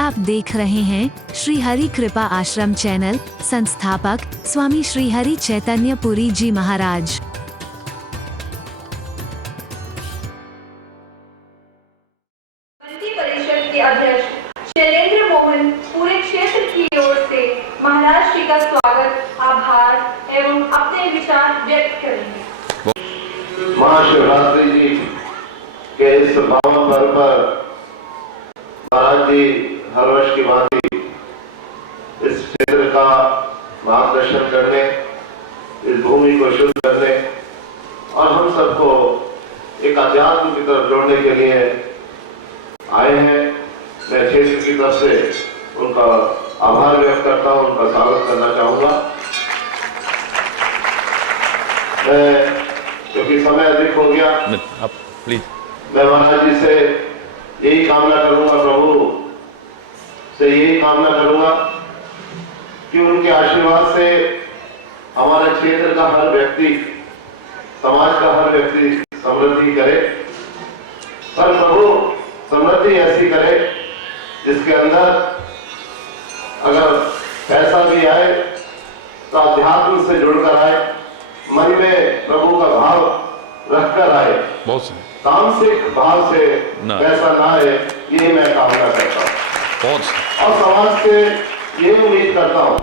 आप देख रहे हैं श्री हरि कृपा आश्रम चैनल। संस्थापक स्वामी श्री हरि चैतन्य पुरी जी महाराज। मंत्री परिषद के अध्यक्ष शैलेंद्र मोहन पूरे क्षेत्र की ओर से महाराज जी का स्वागत, आभार एवं अपने विचार व्यक्त करेंगे। महाशिवरात्रि जी के इस पावन पर्व पर महाराज जी हर वर्ष की भांति इस क्षेत्र का मार्गदर्शन करने, इस भूमि को शुद्ध करने और हम सबको एक अध्यात्म की तरफ जोड़ने के लिए आए हैं। मैं क्षेत्र की तरफ से उनका आभार व्यक्त करता हूं, उनका स्वागत करना चाहूंगा। मैं क्योंकि समय अधिक हो गया, आप प्लीज, मैं महाराज जी से यही कामना करूंगा, प्रभु से यही कामना करूंगा कि उनके आशीर्वाद से हमारे क्षेत्र का हर व्यक्ति, समाज का हर व्यक्ति समृद्धि करे। पर प्रभु समृद्धि ऐसी करे जिसके अंदर अगर पैसा भी आए तो अध्यात्म से जुड़कर आए, मन में प्रभु का भाव रखकर आए, बहुत सही, तामसिक भाव से पैसा ना आए, ये मैं कामना करता हूँ। बहुत सही। और समाज से ये उम्मीद करता हूँ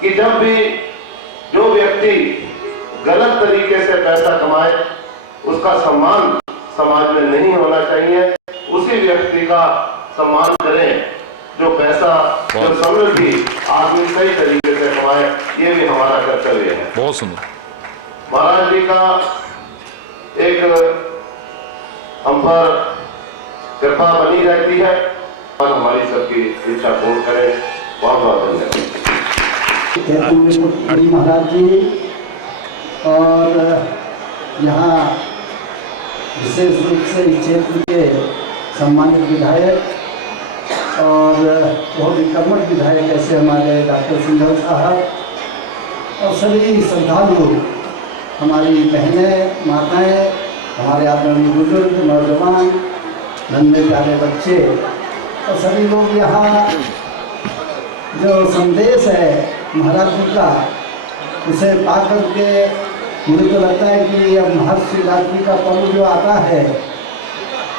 कि जब भी जो व्यक्ति गलत तरीके से पैसा कमाए उसका सम्मान समाज में नहीं होना चाहिए। उसी व्यक्ति का सम्मान करें जो पैसा, जो समृद्धि आदमी सही तरीके से कमाए, ये भी हमारा कर्तव्य है। बहुत सुंदर। महाराज जी का एक हम पर कृपा बनी रहती है और हमारी सबकी इच्छा पूर्ण करें। बहुत बहुत धन्यवाद महाराज जी। और यहाँ विशेष रूप से इस क्षेत्र के सम्मानित विधायक और बहुत ही कर्मठ विधायक ऐसे हमारे डॉक्टर सिंघल साहब और सभी श्रद्धालु, हमारी बहनें, माताएं, हमारे आदरणीय बुजुर्ग, नौजवान, नन्हे प्यारे बच्चे और सभी लोग यहाँ जो संदेश है महाराज जी का, उसे पा करके मुझे तो लगता है कि अब महाशिवरात्रि का पर्व जो आता है,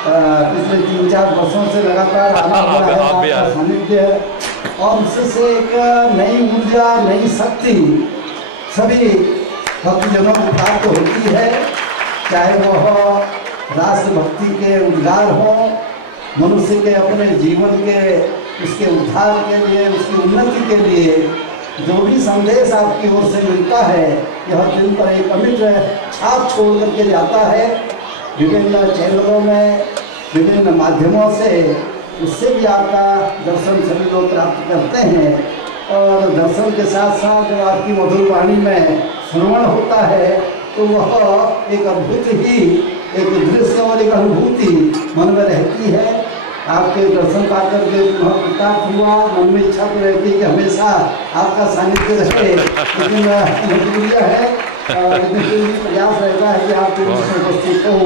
पिछले 3-4 वर्षों से लगातार आना हुआ है आपका सानिध्य, और उससे एक नई ऊर्जा, नई शक्ति सभी भक्तजनों को प्राप्त होती है। चाहे वह राष्ट्रभक्ति के उद्गार हो, मनुष्य के अपने जीवन के, उसके उद्धार के लिए, उसकी उन्नति के लिए जो भी संदेश आपकी ओर से मिलता है, यह दिन पर एक अमिट छाप छोड़ करके जाता है विभिन्न चैनलों में, विभिन्न माध्यमों से। उससे भी आपका दर्शन सभी लोग प्राप्त करते हैं और दर्शन के साथ साथ जब आपकी मधुर वाणी में श्रवण होता है तो वह एक अद्भुत ही एक दृश्य और एक अनुभूति मन में रहती है। आपके दर्शन पाकर के प्रताप हुआ, मन में इच्छा तो रहती है कि हमेशा आपका सानिध्य रहे, लेकिन मजबूरियाँ है, लेकिन फिर भी प्रयास रहता है कि आप उपस्थित हो।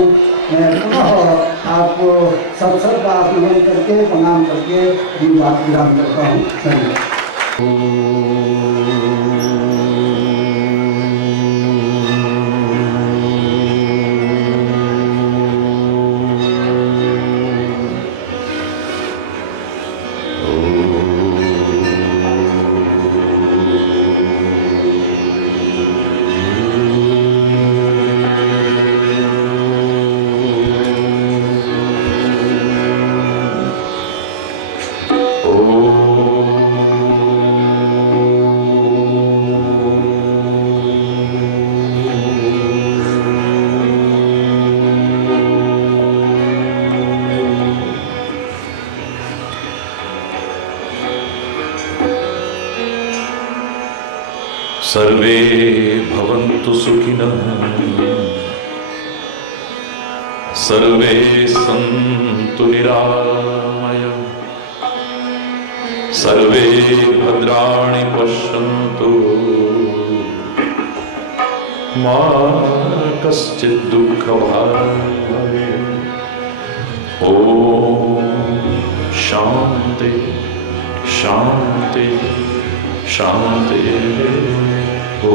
पुनः आपको सब बात नमन करके, प्रणाम करके बात विराम करता हूँ। धन्यवाद। सर्वे भवन्तु सुखिनः, सर्वे सन्तु निरामयाः, सर्वे भद्राणि पश्यन्तु, मा कश्चित् दुःखभाग् भवेत्। ओम शांति शांति शांति। ओ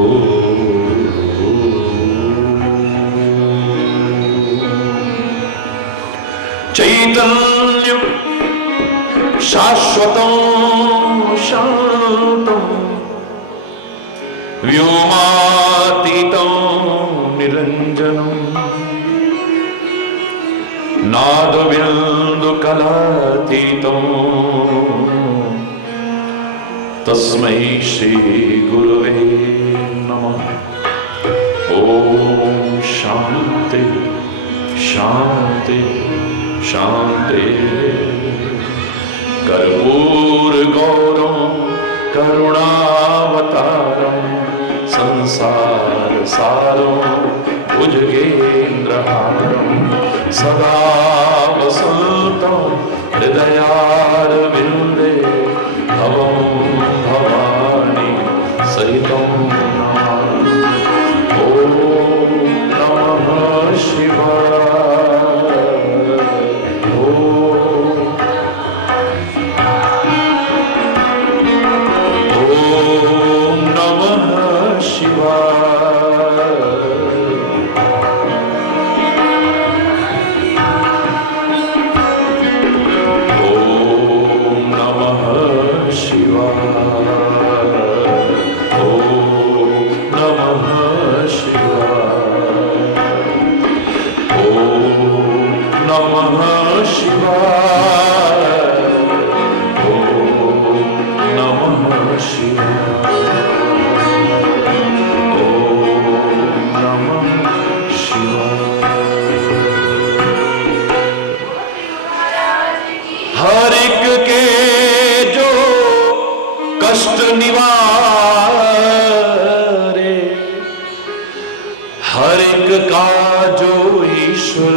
चैतन्य शाश्वतं शांतं व्योमातीतं निरंजनं नादबिन्दुकलातीतं तस्मै श्री गुरवे नमः। ओम शांति शांति शांति। कर्पूर गौरम करुणावतारम संसार सारम भुजगेन्द्रहारम सदा वसंतं हृदयारविंदे भवं भवानी सहितं नमामि। ओम नमः शिवाय। हर एक के जो कष्ट निवारे, हर एक का जो ईश्वर,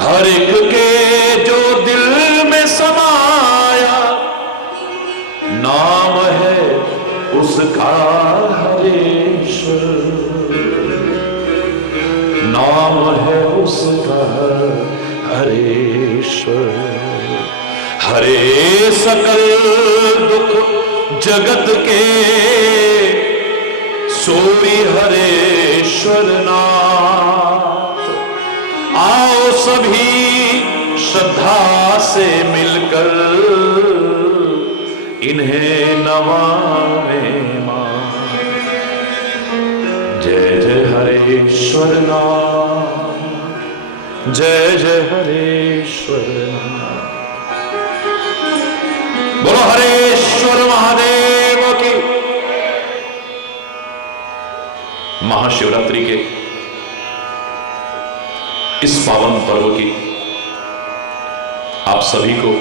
हर एक के जो दिल में समाया, नाम है उसका हरेश्वर, नाम है उसका हरेश्वर। हरे सकल दुख जगत के सोई हरेश्वर नाथ। आओ सभी श्रद्धा से मिलकर इन्हें नमावे मां। जय जय हरेश्वर नाम, जय जय हरेश्वर नाम। बोलो हरेश्वर महादेव की। महाशिवरात्रि के इस पावन पर्व की आप सभी को,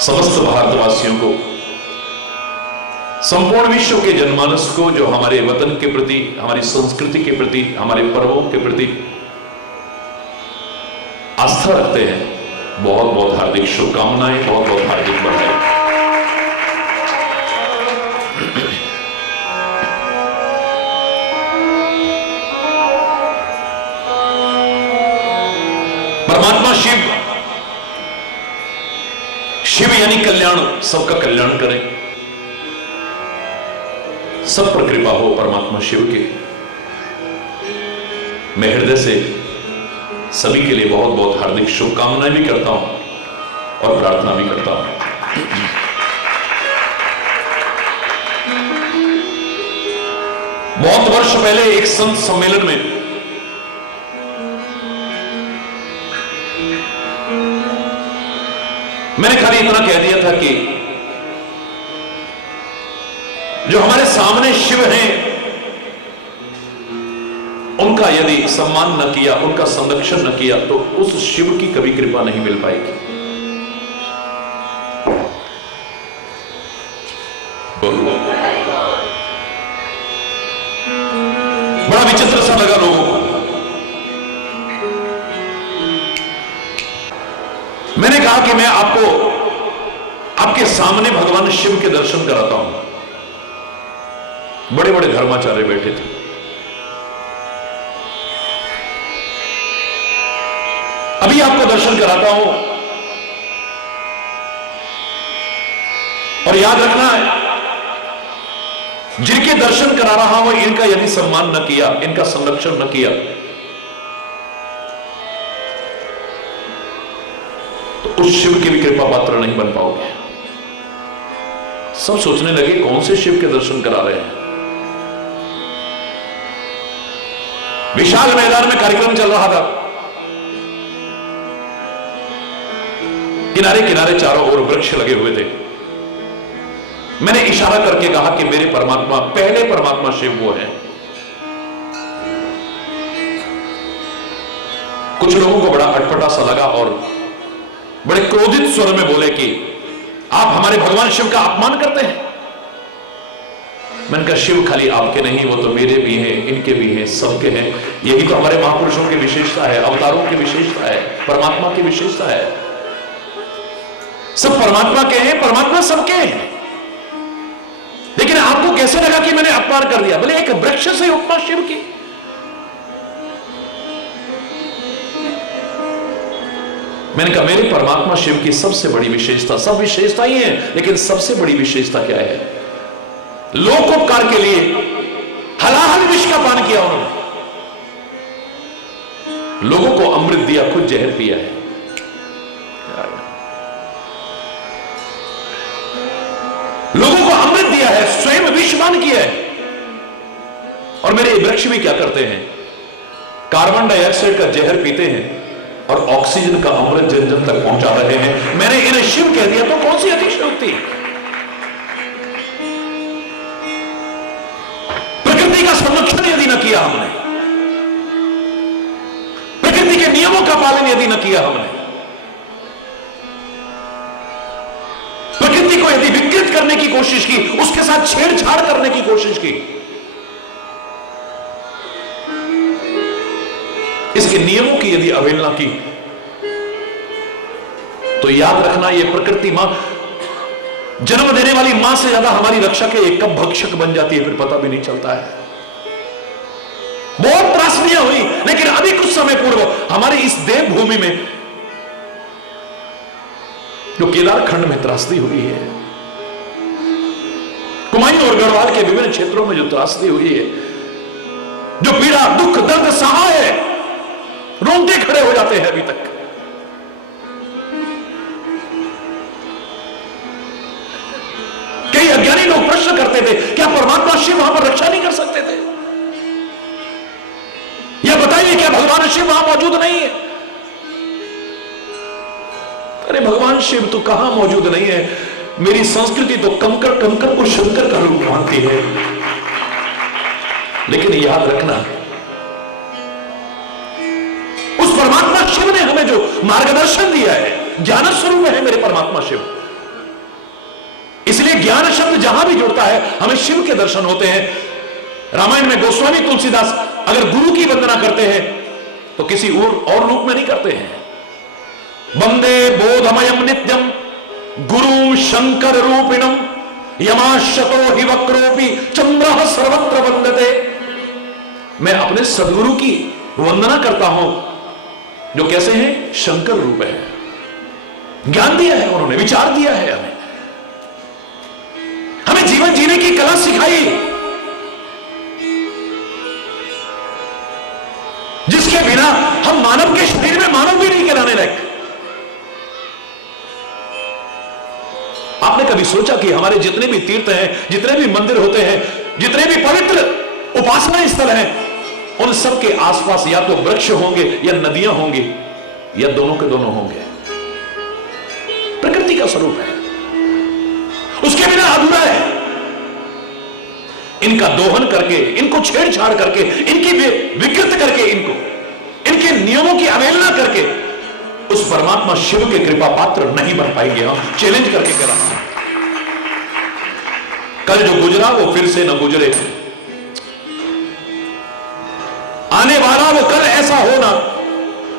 समस्त भारतवासियों को, संपूर्ण विश्व के जनमानस को जो हमारे वतन के प्रति, हमारी संस्कृति के प्रति, हमारे पर्वों के प्रति आस्था रखते हैं, बहुत बहुत हार्दिक शुभकामनाएं, बहुत बहुत हार्दिक बधाई। परमात्मा शिव, शिव यानी कल्याण, सबका कल्याण करें, सब पर कृपा हो परमात्मा शिव के। मैं हृदय से सभी के लिए बहुत बहुत हार्दिक शुभकामनाएं भी करता हूं और प्रार्थना भी करता हूं। बहुत वर्ष पहले एक संत सम्मेलन में मैंने खाली इतना कह दिया था कि जो हमारे सामने शिव हैं, उनका यदि सम्मान न किया, उनका संरक्षण न किया, तो उस शिव की कभी कृपा नहीं मिल पाएगी। बड़ा विचित्र सा लगा लोगों को। मैंने कहा कि मैं आपको आपके सामने भगवान शिव के दर्शन कराता हूं। बड़े बड़े धर्माचार्य बैठे थे, अभी आपको दर्शन कराता हूं और याद रखना है, जिनके दर्शन करा रहा हूं इनका यदि सम्मान न किया, इनका संरक्षण न किया, तो उस शिव की भी कृपा पात्र नहीं बन पाओगे। सब सोचने लगे कौन से शिव के दर्शन करा रहे हैं। विशाल मैदान में कार्यक्रम चल रहा था, किनारे किनारे चारों ओर वृक्ष लगे हुए थे। मैंने इशारा करके कहा कि मेरे परमात्मा, पहले परमात्मा शिव वो हैं। कुछ लोगों को बड़ा अटपटा सा लगा और बड़े क्रोधित स्वर में बोले कि आप हमारे भगवान शिव का अपमान करते हैं। मैंने कहा शिव खाली आपके नहीं, वो तो मेरे भी हैं, इनके भी हैं, सबके हैं। यही तो हमारे महापुरुषों की विशेषता है, अवतारों की विशेषता है, परमात्मा की विशेषता है। सब परमात्मा के हैं, परमात्मा सबके हैं। लेकिन आपको कैसे लगा कि मैंने अपमान कर दिया? बोले एक वृक्ष से उपमा शिव की। मैंने कहा मेरे परमात्मा शिव की सबसे बड़ी विशेषता, सब विशेषता ही है, लेकिन सबसे बड़ी विशेषता क्या है? लोकोपकार के लिए हलाहल विष का पान किया उन्होंने, लोगों को अमृत दिया, खुद जहर पिया है। लोगों को अमृत दिया है, स्वयं विषपान किया है। और मेरे वृक्ष भी क्या करते हैं? कार्बन डाइऑक्साइड का जहर पीते हैं और ऑक्सीजन का अमृत जन जन तक पहुंचा रहे हैं। मैंने इन्हें शिव कह दिया तो कौन सी अतिशयोक्ति? प्रकृति का संरक्षण यदि न किया हमने, प्रकृति के नियमों का पालन यदि न किया हमने, प्रकृति को यदि विकृत करने की कोशिश की, उसके साथ छेड़छाड़ करने की कोशिश की, इसके नियमों की यदि अवहेलना की, तो याद रखना ये प्रकृति मां, जन्म देने वाली मां से ज्यादा हमारी रक्षा के एक कब भक्षक बन जाती है, फिर पता भी नहीं चलता है। बहुत त्रासदियां हुई, लेकिन अभी कुछ समय पूर्व हमारी इस देवभूमि में जो केदार खंड में त्रासदी हुई है, कुमाऊं और गढ़वाल के विभिन्न क्षेत्रों में जो त्रासदी हुई है, जो पीड़ा, दुख, दर्द सहा है, रोंगटे खड़े हो जाते हैं अभी तक। कई अज्ञानी लोग प्रश्न करते थे, क्या परमात्मा शिव वहां पर रक्षा नहीं कर सकते थे? या बताइए क्या भगवान शिव वहां मौजूद नहीं है? अरे भगवान शिव तो कहां मौजूद नहीं है? मेरी संस्कृति तो कंकर कंकर को शंकर का रूप मानती है। लेकिन याद रखना, उस परमात्मा शिव ने हमें जो मार्गदर्शन दिया है, ज्ञान स्वरूप है मेरे परमात्मा शिव। इसलिए ज्ञान शब्द जहां भी जुड़ता है हमें शिव के दर्शन होते हैं। रामायण में गोस्वामी तुलसीदास अगर गुरु की वंदना करते हैं तो किसी और रूप में नहीं करते हैं। वंदे बोधमयम नित्यम गुरु शंकर रूपिणम यमाशतो हि वक्रोपि चंद्रः सर्वत्र वंदते। मैं अपने सदगुरु की वंदना करता हूं जो कैसे हैं? शंकर रूप है। ज्ञान दिया है उन्होंने, विचार दिया है हमें जीवन जीने की कला सिखाई, जिसके बिना हम मानव के शरीर में मानव भी नहीं कहलाने लायक। आपने कभी सोचा कि हमारे जितने भी तीर्थ हैं, जितने भी मंदिर होते हैं, जितने भी पवित्र उपासना स्थल हैं, उन सब के आसपास या तो वृक्ष होंगे या नदियां होंगी या दोनों के दोनों होंगे। प्रकृति का स्वरूप है, उसके बिना अधूरा है। इनका दोहन करके, इनको छेड़छाड़ करके, इनकी विकृत करके, इनके नियमों की अवहेलना करके उस परमात्मा शिव के कृपा पात्र नहीं बन पाएंगे। हम चैलेंज करके कह रहा हूं, कल जो गुजरा वो फिर से न गुजरे, आने वाला वो कल ऐसा हो ना,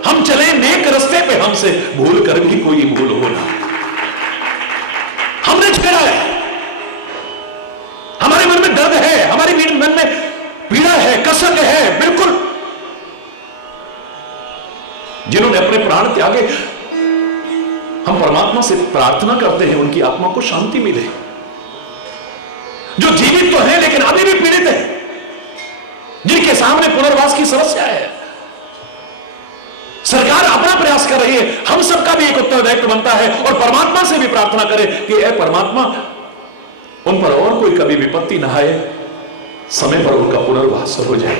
हम चले नेक रास्ते पे, हमसे भूल कर भी कोई भूल हो ना। हमने छेड़ा है, हमारे मन में दर्द है, हमारे मन में पीड़ा है, कसक है, बिल्कुल। जिन्होंने अपने प्राण त्यागे, हम परमात्मा से प्रार्थना करते हैं उनकी आत्मा को शांति मिले। जो जीवित तो हैं लेकिन अभी भी पीड़ित है, जिनके सामने पुनर्वास की समस्या है, सरकार अपना प्रयास कर रही है, हम सबका भी एक उत्तरदायित्व बनता है और परमात्मा से भी प्रार्थना करें कि ऐ परमात्मा उन पर और कोई कभी विपत्ति न आए, समय पर उनका पुनर्वास हो जाए,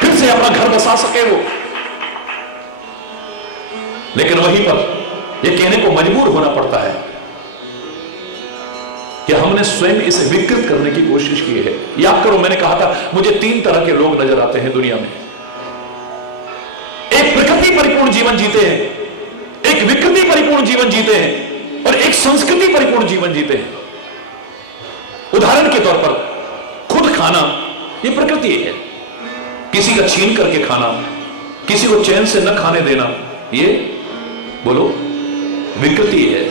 फिर से अपना घर बसा सके वो। लेकिन वहीं पर यह कहने को मजबूर होना पड़ता है कि हमने स्वयं इसे विकृत करने की कोशिश की है। याद करो, मैंने कहा था मुझे 3 तरह के लोग नजर आते हैं दुनिया में। एक प्रकृति परिपूर्ण जीवन जीते हैं, एक विकृति परिपूर्ण जीवन जीते हैं और एक संस्कृति परिपूर्ण जीवन जीते हैं। उदाहरण के तौर पर खुद खाना यह प्रकृति है, किसी का छीन करके खाना, किसी को चैन से न खाने देना, यह बोलो विकृति है,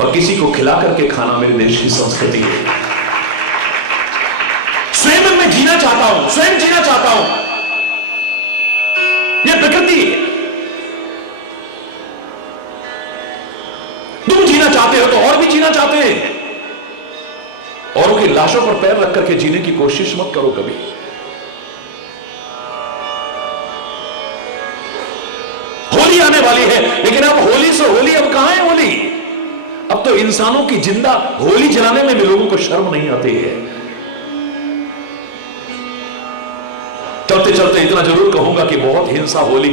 और किसी को खिला करके खाना मेरे देश की संस्कृति है। स्वयं मैं जीना चाहता हूं, स्वयं जीना चाहता हूं, यह प्रकृति है। तुम जीना चाहते हो तो और भी जीना चाहते हैं। औरों की लाशों पर पैर रख करके जीने की कोशिश मत करो कभी। होली आने वाली है, लेकिन अब होली से होली, अब कहां है होली? अब तो इंसानों की जिंदा होली जलाने में भी लोगों को शर्म नहीं आती है। चलते चलते इतना जरूर कहूंगा कि बहुत हिंसा होली,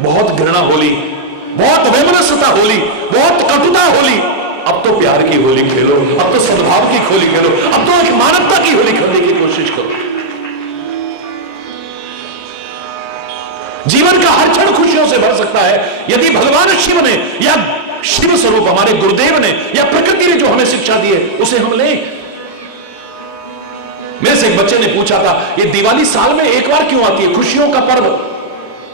बहुत घृणा होली, बहुत वैमनस्यता होली, बहुत कटुता होली। अब तो प्यार की होली खेलो, अब तो सद्भाव की होली खेलो, अब तो एक मानवता की होली खेलने की कोशिश करो। जीवन का हर क्षण खुशियों से भर सकता है यदि भगवान शिव ने या शिव स्वरूप हमारे गुरुदेव ने या प्रकृति ने जो हमें शिक्षा दी है उसे हम लें। मेरे से एक बच्चे ने पूछा था, ये दिवाली साल में एक बार क्यों आती है, खुशियों का पर्व,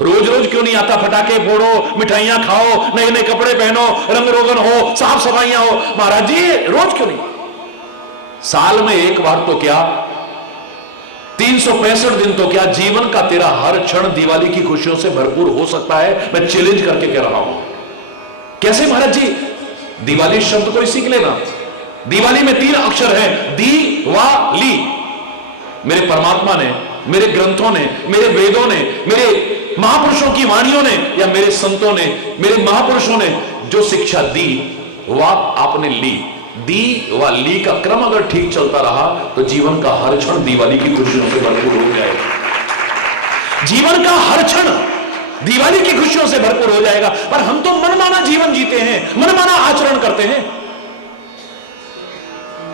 रोज रोज क्यों नहीं आता? पटाखे फोड़ो, मिठाइयां खाओ, नए नए कपड़े पहनो, रंग रोगन हो, साफ सफाइयां हो। महाराज जी रोज क्यों नहीं? साल में एक बार तो क्या, 365 दिन तो क्या, जीवन का तेरा हर क्षण दिवाली की खुशियों से भरपूर हो सकता है। मैं चैलेंज करके कह रहा हूं। कैसे महाराज जी? दिवाली शब्द को सीख लेना। दिवाली में 3 अक्षर हैं, दी वा ली। मेरे परमात्मा ने, मेरे ग्रंथों ने, मेरे वेदों ने, मेरे महापुरुषों की वाणियों ने या मेरे संतों ने, मेरे महापुरुषों ने जो शिक्षा दी वह आपने ली। दी व ली का क्रम अगर ठीक चलता रहा तो जीवन का हर क्षण दिवाली की खुशियों से भरपूर हो जाएगा। जीवन का हर क्षण दिवाली की खुशियों से भरपूर हो जाएगा। पर हम तो मनमाना जीवन जीते हैं, मनमाना आचरण करते हैं।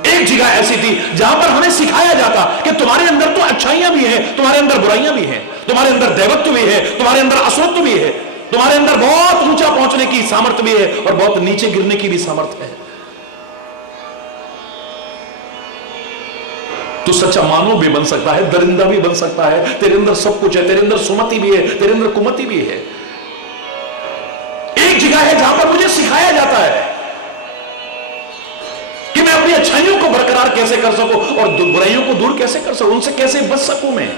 एक जगह ऐसी थी जहां पर हमें सिखाया जाता कि तुम्हारे अंदर तो अच्छाइयां भी हैं, तुम्हारे अंदर बुराइयां भी हैं, तुम्हारे अंदर दैवत्व भी है, तुम्हारे अंदर असुरत्व भी है, तुम्हारे अंदर बहुत ऊंचा पहुंचने की सामर्थ्य भी है और बहुत नीचे गिरने की भी सामर्थ्य है। तू सच्चा मानव भी बन सकता है, दरिंदा भी बन सकता है। तेरे अंदर सब कुछ है, तेरे अंदर सुमति भी है, तेरे अंदर कुमति भी है। एक जगह है जहां पर मुझे सिखाया जाता है कि मैं अपनी अच्छाइयों को बरकरार कैसे कर सकूं और बुराइयों को दूर कैसे कर सकूं, उनसे कैसे बच सकूं मैं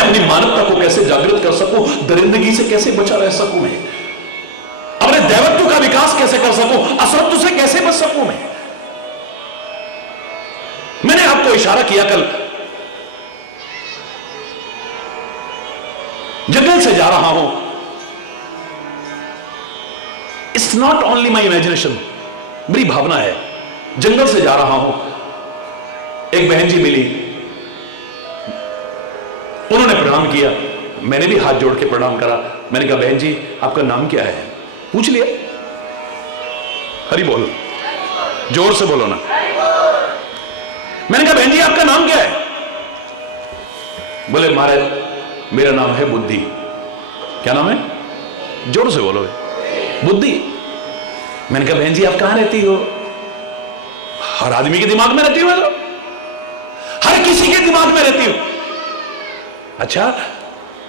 अपनी मानवता को कैसे जागृत कर सकूं, दरिंदगी से कैसे बचा रह सकूं, मैं अपने दैवत्व का विकास कैसे कर सकूं, असुरत्व से कैसे बच सकूं मैंने आपको इशारा किया, कल जंगल से जा रहा हूं। It's not only my imagination, मेरी भावना है। जंगल से जा रहा हूं, एक बहन जी मिली, उन्होंने प्रणाम किया, मैंने भी हाथ जोड़ के प्रणाम करा। मैंने कहा बहन जी आपका नाम क्या है? पूछ लिया। हरि बोलो, जोर से बोलो ना। मैंने कहा बहन जी आपका नाम क्या है? बोले महाराज मेरा नाम है बुद्धि। क्या नाम है? जोर से बोलो। बुद्धि। मैंने कहा बहन जी आप कहां रहती हो? हर आदमी के दिमाग में रहती हो, हर किसी के दिमाग में रहती हो। अच्छा,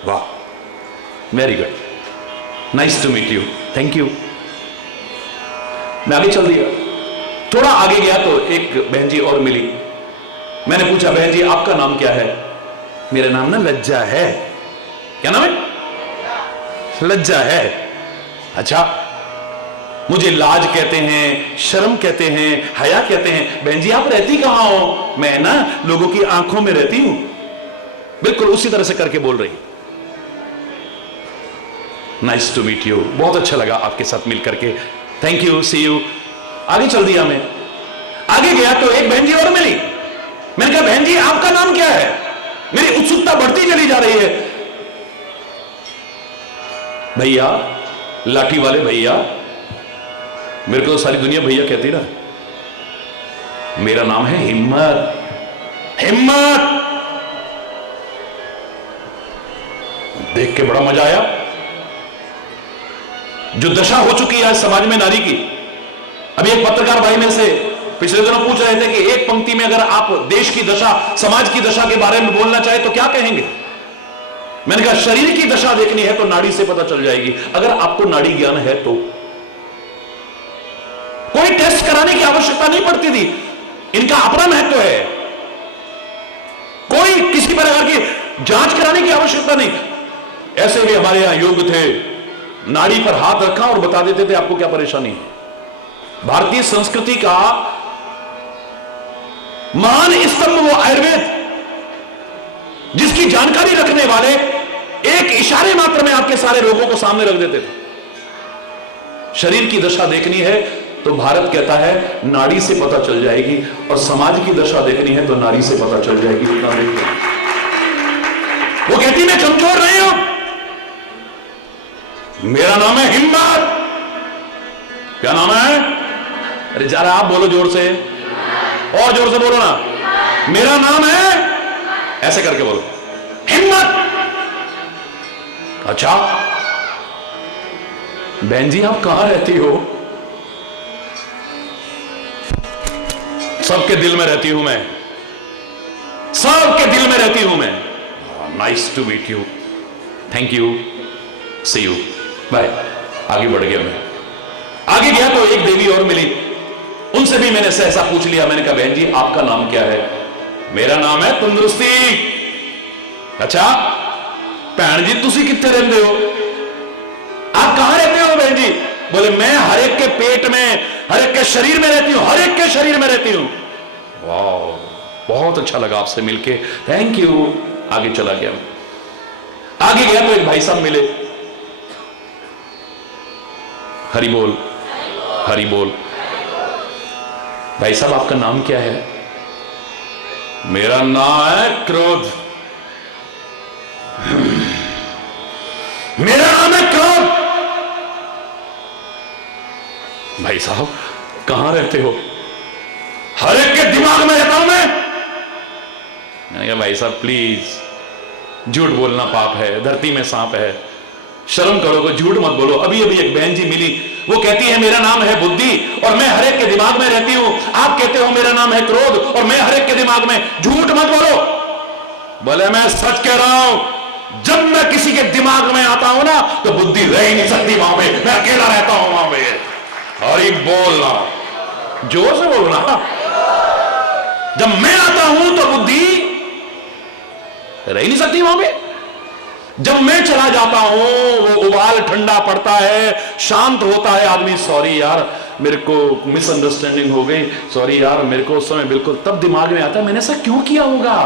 वाह, very good, nice to meet you, thank you. मैं आगे चल दिया। थोड़ा आगे गया तो एक बहन जी और मिली। मैंने पूछा बहन जी आपका नाम क्या है? मेरा नाम ना लज्जा है। क्या नाम है? लज्जा है। अच्छा, मुझे लाज कहते हैं, शर्म कहते हैं, हया कहते हैं। बहन जी आप रहती कहां हो? मैं ना लोगों की आंखों में रहती हूं। बिल्कुल उसी तरह से करके बोल रही। नाइस टू मीट यू, बहुत अच्छा लगा आपके साथ मिल करके, थैंक यू, सी यू। आगे चल दिया मैं। आगे गया तो एक बहन जी और मिली। मैंने कहा बहन जी आपका नाम क्या है? मेरी उत्सुकता बढ़ती चली जा रही है। भैया, लाठी वाले भैया, मेरे को तो सारी दुनिया भैया कहती ना। मेरा नाम है हिम्मत। हिम्मत देख के बड़ा मजा आया। जो दशा हो चुकी है समाज में नारी की। अभी एक पत्रकार भाई में से पिछले दिनों पूछ रहे थे कि एक पंक्ति में अगर आप देश की दशा, समाज की दशा के बारे में बोलना चाहे तो क्या कहेंगे? मैंने कहा शरीर की दशा देखनी है तो नाड़ी से पता चल जाएगी, अगर आपको नाड़ी ज्ञान है तो। कोई टेस्ट कराने की आवश्यकता नहीं पड़ती थी, इनका अपना महत्व है। कोई किसी प्रकार की जांच कराने की आवश्यकता नहीं। ऐसे भी हमारे यहां योग थे, नाड़ी पर हाथ रखा और बता देते थे आपको क्या परेशानी है। भारतीय संस्कृति का महान स्तंभ वो आयुर्वेद, जिसकी जानकारी रखने वाले एक इशारे मात्र में आपके सारे रोगों को सामने रख देते थे। शरीर की दशा देखनी है तो भारत कहता है नाड़ी से पता चल जाएगी, और समाज की दशा देखनी है तो नारी से पता चल जाएगी। इतना देखिए, वो कहती मैं कमजोर नहीं हूं, मेरा नाम है हिम्मत। क्या नाम है? अरे जरा आप बोलो जोर से, और जोर से बोलो ना। मेरा नाम है, ऐसे करके बोलो, हिम्मत। अच्छा बहन जी आप कहां रहती हो? सबके दिल में रहती हूं मैं, सबके दिल में रहती हूं मैं। Nice to meet you, thank you, see you, bye. आगे बढ़ गया मैं। आगे गया तो एक देवी और मिली, उनसे भी मैंने सहसा पूछ लिया। मैंने कहा बहन जी आपका नाम क्या है? मेरा नाम है तंदुरुस्ती। अच्छा भैन जी तुसी कितने रहते हो? आप कहां रहते हो बहन जी? बोले मैं हर एक के पेट में, हर एक के शरीर में रहती हूं, हर एक के शरीर में रहती हूं। वाह, बहुत अच्छा लगा आपसे मिलके, थैंक यू। आगे चला गया। आगे गया तो एक भाई साहब मिले। हरि बोल, हरि बोल। भाई साहब आपका नाम क्या है? मेरा नाम है क्रोध। मेरा नाम है क्रोध। भाई साहब कहां रहते हो? हर एक के दिमाग में रहता हूं मैं। मैंने कहा भाई साहब प्लीज, झूठ बोलना पाप है, धरती में सांप है, शर्म करो, को झूठ मत बोलो। अभी अभी एक बहन जी मिली, वो कहती है मेरा नाम है बुद्धि और मैं हर एक के दिमाग में रहती हूं। आप कहते हो मेरा नाम है क्रोध और मैं हर एक के दिमाग में, झूठ मत बोलो। बोले मैं सच कह रहा हूं, जब मैं किसी के दिमाग में आता हूं ना तो बुद्धि रह ही नहीं सकती वहां पे, मैं अकेला रहता हूं वहां पे। अरे बोलना, जोर से बोलना। जब मैं आता हूं तो बुद्धि रह ही नहीं सकती वहां पे। जब मैं चला जाता हूं वो उबाल ठंडा पड़ता है, शांत होता है आदमी। सॉरी यार मेरे को मिसअंडरस्टैंडिंग हो गई, सॉरी यार मेरे को उस समय बिल्कुल, तब दिमाग में आता है मैंने ऐसा क्यों किया होगा,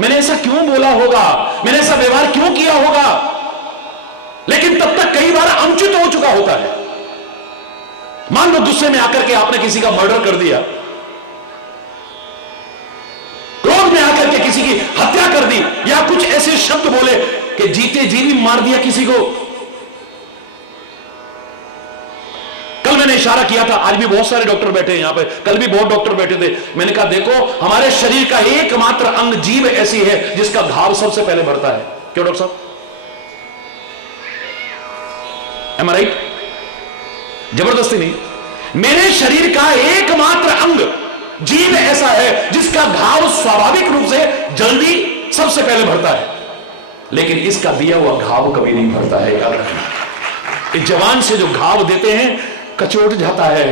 मैंने ऐसा क्यों बोला होगा, मैंने ऐसा व्यवहार क्यों किया होगा। लेकिन तब तक कई बार अनुचित हो चुका होता है। मान लो गुस्से में आकर के आपने किसी का मर्डर कर दिया, क्रोध में आकर के किसी की हत्या कर दी, या कुछ ऐसे शब्द बोले कि जीते जी भी मार दिया किसी को। कल मैंने इशारा किया था, आज भी बहुत सारे डॉक्टर बैठे हैं यहां पे, कल भी बहुत डॉक्टर बैठे थे। मैंने कहा देखो हमारे शरीर का एकमात्र अंग जीभ ऐसी है जिसका घाव सबसे पहले बढ़ता है। क्यों डॉक्टर साहब? एम आई राइट? जबरदस्ती नहीं, मेरे शरीर का एकमात्र अंग जीभ ऐसा है जिसका घाव स्वाभाविक रूप से जल्दी सबसे पहले भरता है, लेकिन इसका दिया हुआ घाव कभी नहीं भरता है। याद रखना, इस जवान से जो घाव देते हैं कचोट जाता है।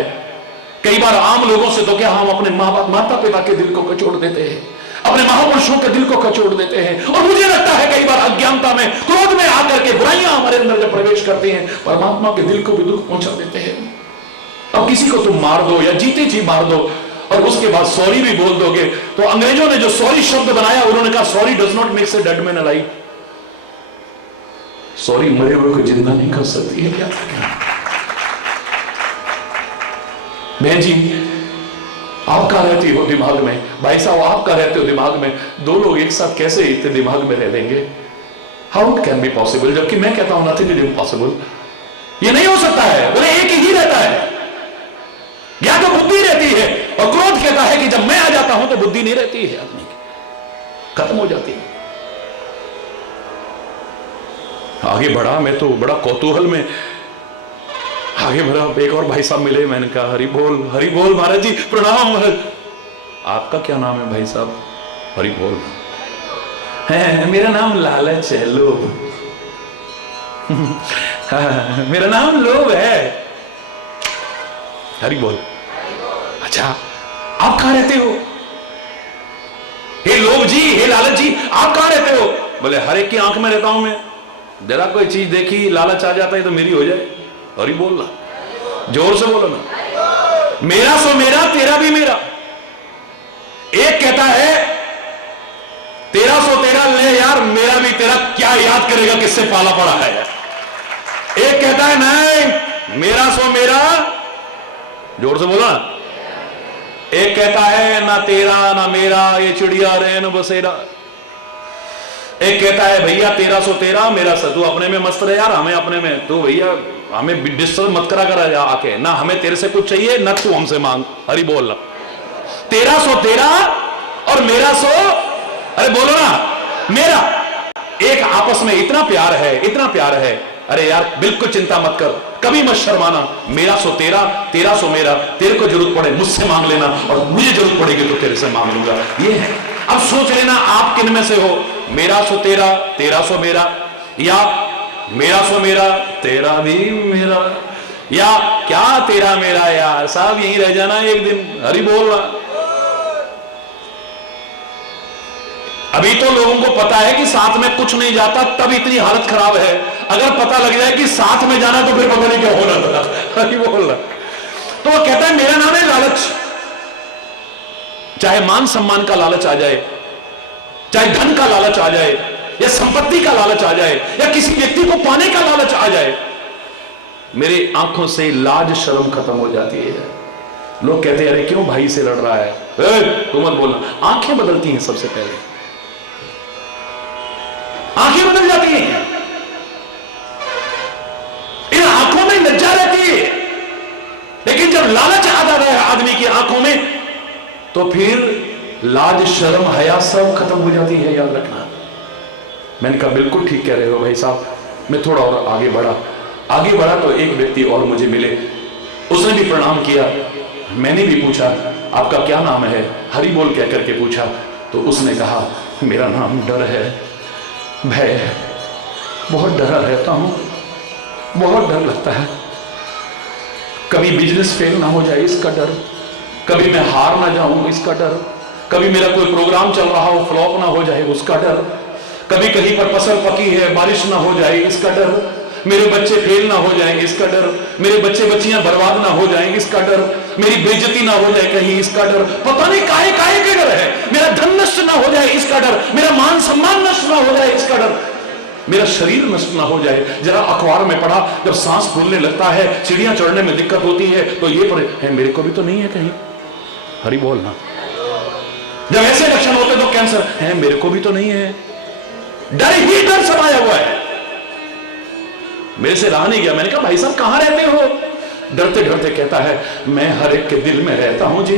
कई बार आम लोगों से तो क्या हम अपने माता पिता के दिल को कचोट देते हैं, अपने महापुरुषों के दिल को कचोड़ देते हैं। और मुझे लगता है कई बार अज्ञानता में, क्रोध में आकर के बुराइयां हमारे अंदर जब प्रवेश करती हैं, परमात्मा के दिल को भी दुख पहुंचा देते हैं। अब किसी को तुम मार दो या जीते जी मार दो और उसके बाद सॉरी भी बोल दोगे, तो अंग्रेजों ने जो सॉरी शब्द बनाया, उन्होंने कहा sorry does not makes a dead man alive. Sorry मरे हुए को जिंदा नहीं कर सकती है। क्या बहन जी, आप कहां रहती हो दिमाग में, भाई साहब आप कहां रहते हो दिमाग में, दो लोग एक साथ कैसे इतने दिमाग में रह लेंगे? How it can be possible? जबकि मैं कहता हूं नथिंग इज इम्पॉसिबल। ये नहीं हो सकता है, बोले एक ही रहता है। या तो बुद्धि रहती है और क्रोध कहता है कि जब मैं आ जाता हूं तो बुद्धि नहीं रहती है आदमी की, खत्म हो जाती है। आगे बढ़ा, मैं तो बड़ा कौतूहल में आगे बढ़ा। एक और भाई साहब मिले, मैंने कहा हरि बोल महाराज जी, प्रणाम महाराज। आपका क्या नाम है भाई साहब? हरि बोल। मेरा नाम लालच है, लोभ। मेरा नाम लोभ है। हरि बोल। अच्छा, आप कहां रहते हो? हे लोभ जी, हे लालच जी, आप कहां रहते हो? बोले हर एक की आंख में रहता हूं मैं। जरा कोई चीज देखी, लालच आ जाता है तो मेरी हो जाए। और ही बोलना, जोर से बोलो ना। मेरा सो मेरा, तेरा भी मेरा। एक कहता है तेरा सो तेरा, ले यार मेरा भी तेरा, क्या याद करेगा किससे पाला पड़ा है। एक कहता है नहीं मेरा सो मेरा, जोर से बोलो ना। एक कहता है ना तेरा ना मेरा, ये चिड़िया रैन बसेरा। एक कहता है भैया तेरा सो तेरा, मेरा सो तू अपने में मस्त रहे यार, हमें अपने में, तू भैया हमें डिस्टर्ब मत करा कर आके, ना हमें तेरे से कुछ चाहिए ना तू हमसे मांग। हरि बोल। तेरा सो तेरा और मेरा सो, अरे बोलो ना, मेरा। एक आपस में इतना प्यार है, इतना प्यार है। अरे यार बिल्कुल चिंता मत कर, कभी मत शर्माना। मेरा सो तेरा, तेरा सो मेरा। तेरे को जरूरत पड़े मुझसे मांग लेना और मुझे जरूरत पड़ेगी तो तेरे से मांग लूंगा। ये है। अब सोच लेना आप किन में से हो, मेरा सो तेरा, तेरा सो मेरा, या मेरा सो मेरा, तेरा भी मेरा, या क्या तेरा मेरा यार साहब यहीं रह जाना एक दिन। हरि बोल रहा। अभी तो लोगों को पता है कि साथ में कुछ नहीं जाता, तब इतनी हालत खराब है। अगर पता लग जाए कि साथ में जाना तो फिर पता नहीं क्या हो रहा था। हरि बोल रहा। तो वो कहता है मेरा नाम है लालच। चाहे मान सम्मान का लालच आ जाए, चाहे धन का लालच आ जाए, या संपत्ति का लालच आ जाए, या किसी व्यक्ति को पाने का लालच आ जाए, मेरी आंखों से लाज शर्म खत्म हो जाती है। लोग कहते हैं अरे क्यों भाई से लड़ रहा है, तू मत बोलना। आंखें बदलती हैं सबसे पहले, आंखें बदल जाती हैं। इन आंखों में लज्जा रहती है, लेकिन जब लालच आ जाता है आदमी की आंखों में तो फिर लाज शर्म हया सब खत्म हो जाती है। याद रखना। मैंने कहा बिल्कुल ठीक कह रहे हो भाई साहब। मैं थोड़ा और आगे बढ़ा तो एक व्यक्ति और मुझे मिले, उसने भी प्रणाम किया। मैंने भी पूछा आपका क्या नाम है, हरि बोल कह करके पूछा। तो उसने कहा मेरा नाम डर है, भय है, बहुत डरा रहता हूं, बहुत डर लगता है। कभी बिजनेस फेल ना हो जाए इसका डर, कभी मैं हार ना जाऊं इसका डर, कभी मेरा कोई प्रोग्राम चल रहा हो फ्लॉप ना हो जाए उसका डर, कभी कहीं पर फसल पकी है बारिश ना हो जाए इसका डर, मेरे बच्चे फेल ना हो जाएंगे इसका डर, मेरे बच्चे बच्चियां बर्बाद ना हो जाएंगे इसका डर, मेरी बेइज्जती ना हो जाए कहीं इसका डर। पता नहीं काहे काहे के डर है। मेरा धन नष्ट ना हो जाए इसका डर, मेरा मान सम्मान नष्ट ना हो जाए इसका डर, मेरा शरीर नष्ट ना हो जाए। जरा अखबार में पढ़ा, जब सांस फूलने लगता है, चिड़ियां चढ़ने में दिक्कत होती है, तो ये है मेरे को भी तो नहीं है कहीं। हरि बोलना। जब ऐसे लक्षण होते तो कैंसर है, मेरे को भी तो नहीं है। डर ही डर समाया हुआ है। मेरे से रहा नहीं गया। मैंने कहा भाई साहब कहां रहते हो? डरते डरते कहता है मैं हर एक के दिल में रहता हूं जी।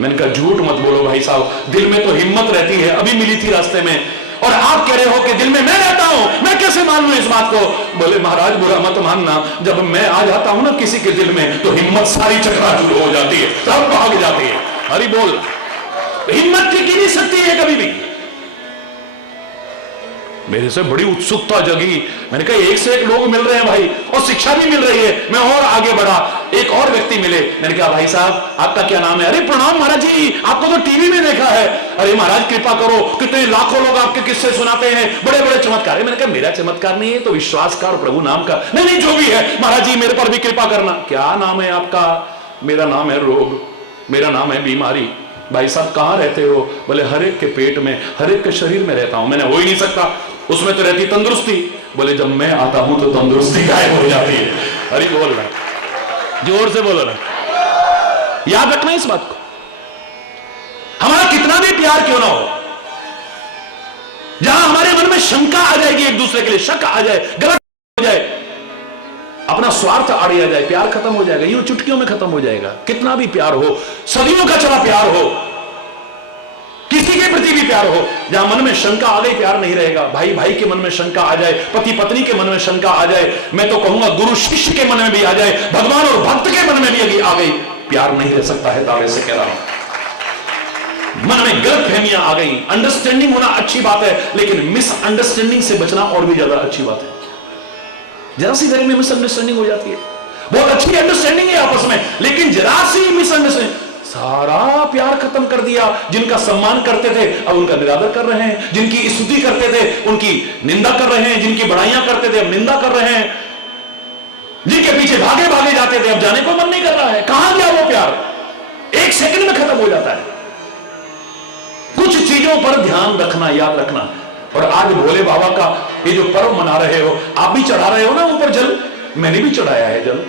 मैंने कहा झूठ मत बोलो भाई साहब, दिल में तो हिम्मत रहती है, अभी मिली थी रास्ते में, और आप कह रहे हो कि दिल में मैं रहता हूं, मैं कैसे मान लूं इस बात को? बोले महाराज बुरा मत मानना, जब मैं आ जाता हूं ना किसी के दिल में तो हिम्मत सारी चकनाचूर हो जाती है, सब भाग जाती है। हरि बोल। हिम्मत टिकी नहीं सकती है कभी भी। मेरे से बड़ी उत्सुकता जगी। मैंने कहा एक से एक लोग मिल रहे हैं भाई, और शिक्षा भी मिल रही है। मैं और आगे बढ़ा। एक और व्यक्ति मिले। मैंने कहा भाई साहब आपका क्या नाम है? अरे प्रणाम महाराज जी, आपको तो टीवी में देखा है। अरे महाराज कृपा करो, कितने लाखों लोग आपके किस्से सुनाते हैं, बड़े बड़े चमत्कार। मैंने कहा मेरा चमत्कार नहीं है तो विश्वास का और प्रभु नाम का। नहीं नहीं जो भी है महाराज जी मेरे पर भी कृपा करना। क्या नाम है आपका? मेरा नाम है रोग, मेरा नाम है बीमारी। भाई साहब कहां रहते हो? बोले हर एक के पेट में, हर एक के शरीर में रहता हूं। मैंने हो ही नहीं सकता, उसमें तो रहती तंदुरुस्ती। बोले जब मैं आता हूं तो तंदुरुस्ती गायब हो जाती है। अरे बोल रहा, जोर से बोलो ना। याद रखना इस बात को, हमारा कितना भी प्यार क्यों ना हो, जहां हमारे मन में शंका आ जाएगी, एक दूसरे के लिए शक आ जाए, गलत हो जाए, अपना स्वार्थ आड़े आ जाए, प्यार खत्म हो जाएगा। यूं चुटकियों में खत्म हो जाएगा। कितना भी प्यार हो, सदियों का चला प्यार हो, किसी के प्रति भी प्यार हो, जहां मन में शंका आ गई प्यार नहीं रहेगा। भाई भाई के मन में शंका आ जाए, पति पत्नी के मन में शंका आ जाए, मैं तो कहूंगा गुरु शिष्य के मन में भी आ जाए, भगवान और भक्त के मन में भी अभी आ गई, प्यार नहीं रह सकता है। दावे से कह रहा हूं, मन में गलत फहमियां आ गई। अंडरस्टैंडिंग होना अच्छी बात है, लेकिन मिसअंडरस्टैंडिंग से बचना और भी ज्यादा अच्छी बात है। जरा सी घर में मिसअंडरस्टैंडिंग हो जाती है, बहुत अच्छी अंडरस्टैंडिंग है आपस में, लेकिन जरा सी मिसअंडरस्टैंडिंग सारा प्यार खत्म कर दिया। जिनका सम्मान करते थे अब उनका निरादर कर रहे हैं, जिनकी स्तुति करते थे उनकी निंदा कर रहे हैं, जिनकी बड़ाइयां करते थे अब निंदा कर रहे हैं, जिनके पीछे भागे भागे जाते थे अब जाने को मन नहीं कर रहा है। कहां गया वो प्यार? एक सेकंड में खत्म हो जाता है। कुछ चीजों पर ध्यान रखना, याद रखना। और आज भोले बाबा का ये जो पर्व मना रहे हो, आप भी चढ़ा रहे हो ना ऊपर जल, मैंने भी चढ़ाया है जल,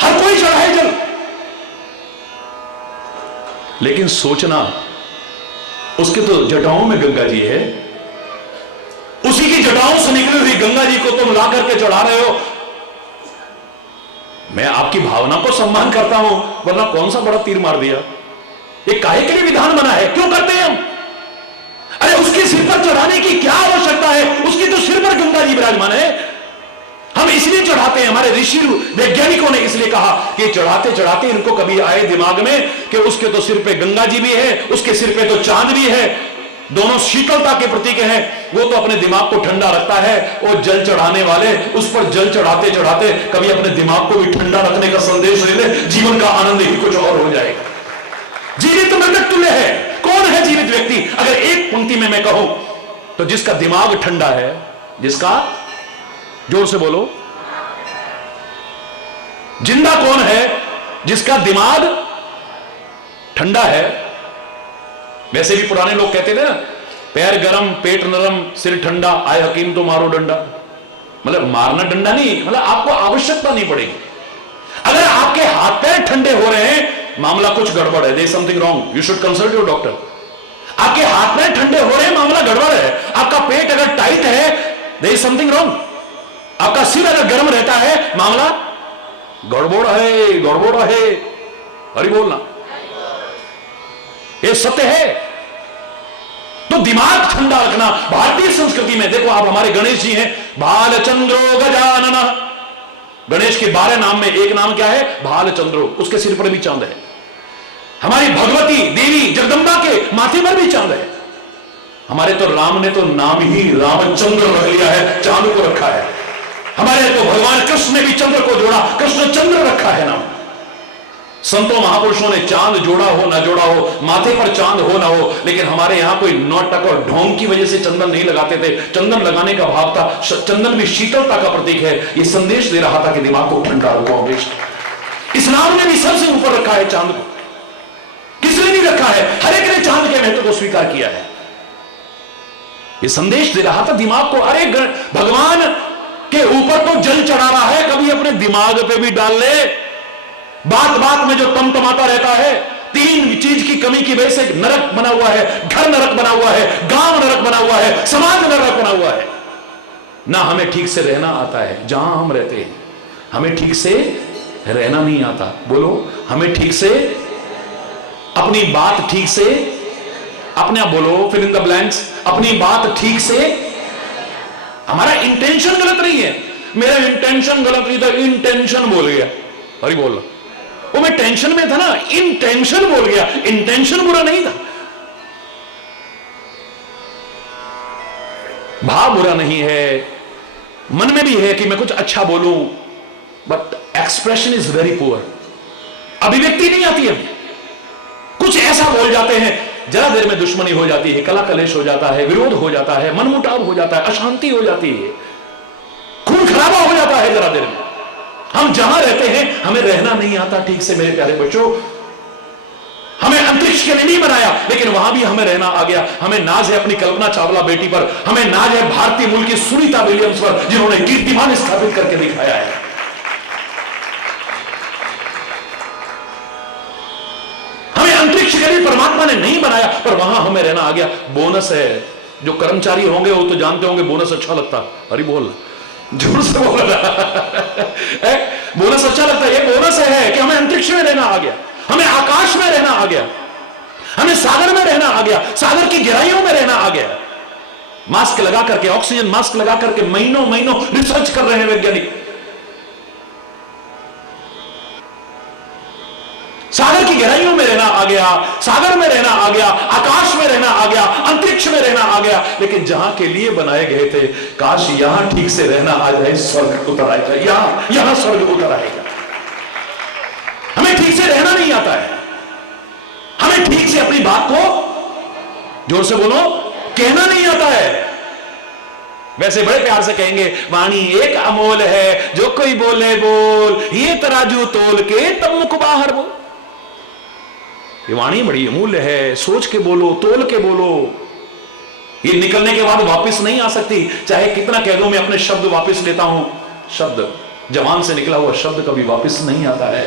हर कोई चढ़ाए जल, लेकिन सोचना उसके तो जटाओं में गंगा जी है, उसी की जटाओं से निकली हुई गंगा जी को तुम ला करके चढ़ा रहे हो। मैं आपकी भावना को सम्मान करता हूं, वरना कौन सा बड़ा तीर मार दिया। ये काहे के लिए विधान बना है? क्यों करते हैं हम? अरे उसके सिर पर चढ़ाने की क्या आवश्यकता है? उसकी तो सिर पर गंगा जी विराजमान है। हम इसलिए चढ़ाते हैं, हमारे ऋषि वैज्ञानिकों ने इसलिए कहा कि चढ़ाते चढ़ाते इनको कभी आए दिमाग में कि उसके तो सिर पे गंगा जी भी है, उसके सिर पे तो चांद भी है, दोनों शीतलता के प्रतीक हैं। वो तो अपने दिमाग को ठंडा रखता है, वो जल चढ़ाने वाले उस पर जल चढ़ाते चढ़ाते कभी अपने दिमाग को भी ठंडा रखने का संदेश दे दे, जीवन का आनंद ही कुछ और हो जाएगा। जीवित मृतक तुल्य है। कौन है जीवित व्यक्ति? अगर एक पंक्ति में मैं कहूं तो जिसका दिमाग ठंडा है, जिसका, जोर से बोलो, जिंदा कौन है? जिसका दिमाग ठंडा है। वैसे भी पुराने लोग कहते थे ना, पैर गरम पेट नरम सिर ठंडा, आए हकीम तो मारो डंडा। मतलब मारना डंडा नहीं, मतलब आपको आवश्यकता नहीं पड़ेगी। अगर आपके हाथ पैर ठंडे हो रहे हैं, मामला कुछ गड़बड़ है, there is something wrong, you should consult your doctor. आपके हाथ पैर ठंडे हो रहे हैं, मामला गड़बड़ है। आपका पेट अगर टाइट है, देयर इज समथिंग रॉन्ग। आपका सिर अगर गर्म रहता है, मामला गड़बड़ है, गड़बड़ है। हरि बोलना, ये सत्य है। तो दिमाग ठंडा रखना। भारतीय संस्कृति में देखो, आप हमारे गणेश जी हैं, भालचंद्रो गजानन। गणेश के 12 नाम में एक नाम क्या है? भालचंद्रो, उसके सिर पर भी चांद है। हमारी भगवती देवी जगदंबा के माथे पर भी चांद है। हमारे तो राम ने तो नाम ही रामचंद्र रख लिया है, चांद को रखा है। हमारे तो भगवान कृष्ण ने भी चंद्र को जोड़ा, कृष्ण चंद्र रखा है नाम। संतों महापुरुषों ने चांद जोड़ा हो ना जोड़ा हो, माथे पर चांद हो ना हो, लेकिन हमारे यहां कोई नौटक और ढोंग की वजह से चंदन नहीं लगाते थे। चंदन लगाने का भाव था, चंदन भी शीतलता का प्रतीक है। यह संदेश दे रहा था कि दिमाग को ठंडा रखो हमेशा। इस्लाम ने भी सबसे ऊपर रखा है चांद को, किसने नहीं रखा है? हर एक ने चांद के महत्व को स्वीकार किया है। यह संदेश दे रहा था दिमाग को, अरे भगवान के ऊपर तो जल चढ़ा रहा है, कभी अपने दिमाग पे भी डाल ले। बात बात में जो तमतमाता रहता है, 3 चीज की कमी की वजह से नरक बना हुआ है, घर नरक बना हुआ है, गांव नरक बना हुआ है, समाज नरक बना हुआ है। ना हमें ठीक से रहना आता है, जहां हम रहते हैं हमें ठीक से रहना नहीं आता। बोलो, हमें ठीक से अपनी बात ठीक से, अपने आप बोलो, फिल इन द ब्लैंक्स, अपनी बात ठीक से। हमारा इंटेंशन गलत नहीं है। मेरा इंटेंशन गलत नहीं था, इंटेंशन बोल गया। अरे बोल, वो मैं टेंशन में था ना, इंटेंशन बोल गया, इंटेंशन बुरा नहीं था। भाव बुरा नहीं है, मन में भी है कि मैं कुछ अच्छा बोलूं, but expression is very poor, अभिव्यक्ति नहीं आती है, कुछ ऐसा बोल जाते हैं, जरा देर में दुश्मनी हो जाती है, कला कलेश हो जाता है, विरोध हो जाता है, मनमुटाव हो जाता है, अशांति हो जाती है, खून खराबा हो जाता है जरा देर में। हम जहां रहते हैं हमें रहना नहीं आता ठीक से। मेरे प्यारे बच्चों, हमें अंतरिक्ष के लिए नहीं बनाया, लेकिन वहां भी हमें रहना आ गया। हमें नाज है अपनी कल्पना चावला बेटी पर, हमें नाज है भारतीय मूल की सुनीता विलियम्स पर, जिन्होंने कीर्तिमान स्थापित करके दिखाया है। हमें अंतरिक्ष के लिए परमात्मा ने नहीं बनाया, पर वहां हमें रहना आ गया। बोनस है, जो कर्मचारी होंगे वो तो जानते होंगे बोनस अच्छा लगता। अरे बोल, जोर से बोल रहा बोनस अच्छा लगता है। ये बोनस है कि हमें अंतरिक्ष में रहना आ गया, हमें आकाश में रहना आ गया, हमें सागर में रहना आ गया, सागर की गहराइयों में रहना आ गया। मास्क लगा करके, ऑक्सीजन मास्क लगा करके महीनों महीनों रिसर्च कर रहे हैं वैज्ञानिक। सागर की गहराइयों में रहना आ गया, सागर में रहना आ गया, आकाश में रहना आ गया, अंतरिक्ष में रहना आ गया। लेकिन जहां के लिए बनाए गए थे, काश यहां ठीक से रहना आ जाए, स्वर्ग उतर आएगा, यहां स्वर्ग उतर आएगा। हमें ठीक से रहना नहीं आता है, हमें ठीक से अपनी बात को, जोर से बोलो, कहना नहीं आता है। वैसे बड़े प्यार से कहेंगे, वाणी एक अमोल है, जो कोई बोले बोल, ये तराजू तोल के तब मुख बाहर बोल। ये वाणी बड़ी अमूल्य है, सोच के बोलो, तोल के बोलो। ये निकलने के बाद वापस नहीं आ सकती, चाहे कितना कह दो मैं अपने शब्द वापस लेता हूं। शब्द, जवान से निकला हुआ शब्द कभी वापस नहीं आता है,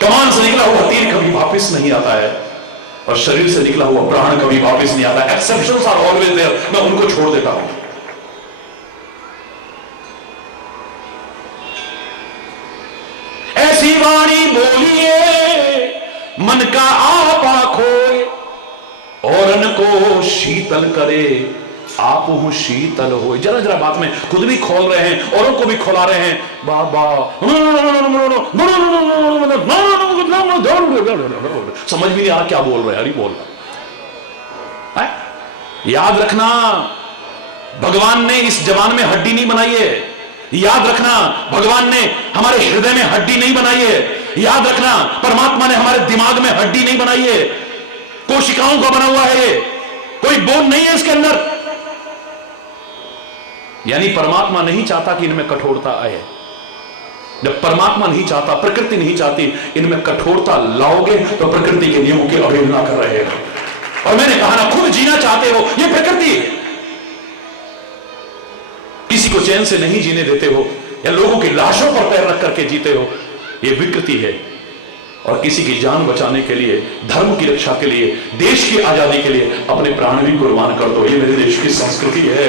कमान से निकला हुआ तीर कभी वापस नहीं आता है, और शरीर से निकला हुआ प्राण कभी वापस नहीं आता। एक्सेप्शंस आर ऑलवेज देयर, मैं उनको छोड़ देता हूं। ऐसी वाणी बोलिए मन का आपा खोए, औरन को शीतल करे आप हूं शीतल हो। जरा जरा बात में खुद भी खोल रहे हैं, औरों को भी खोला रहे हैं। बाबा समझ भी नहीं आ रहा क्या बोल रहे हैं, हरी बोल रहा है। याद रखना, भगवान ने इस जवान में हड्डी नहीं बनाई है। याद रखना, भगवान ने हमारे हृदय में हड्डी नहीं बनाई है। याद रखना, परमात्मा ने हमारे दिमाग में हड्डी नहीं बनाई है, कोशिकाओं का बना हुआ है ये, कोई बोन नहीं है इसके अंदर। यानी परमात्मा नहीं चाहता कि इनमें कठोरता आए। जब परमात्मा नहीं चाहता, प्रकृति नहीं चाहती, इनमें कठोरता लाओगे तो प्रकृति के नियमों की अवहेलना कर रहे हो। और मैंने कहा ना, खुद जीना चाहते हो, ये प्रकृति है। किसी को चैन से नहीं जीने देते हो, या लोगों की लाशों पर पैर रख करके जीते हो, ये विकृति है। और किसी की जान बचाने के लिए, धर्म की रक्षा के लिए, देश की आजादी के लिए अपने प्राण भी कुर्बान कर दो, ये मेरे देश की संस्कृति है।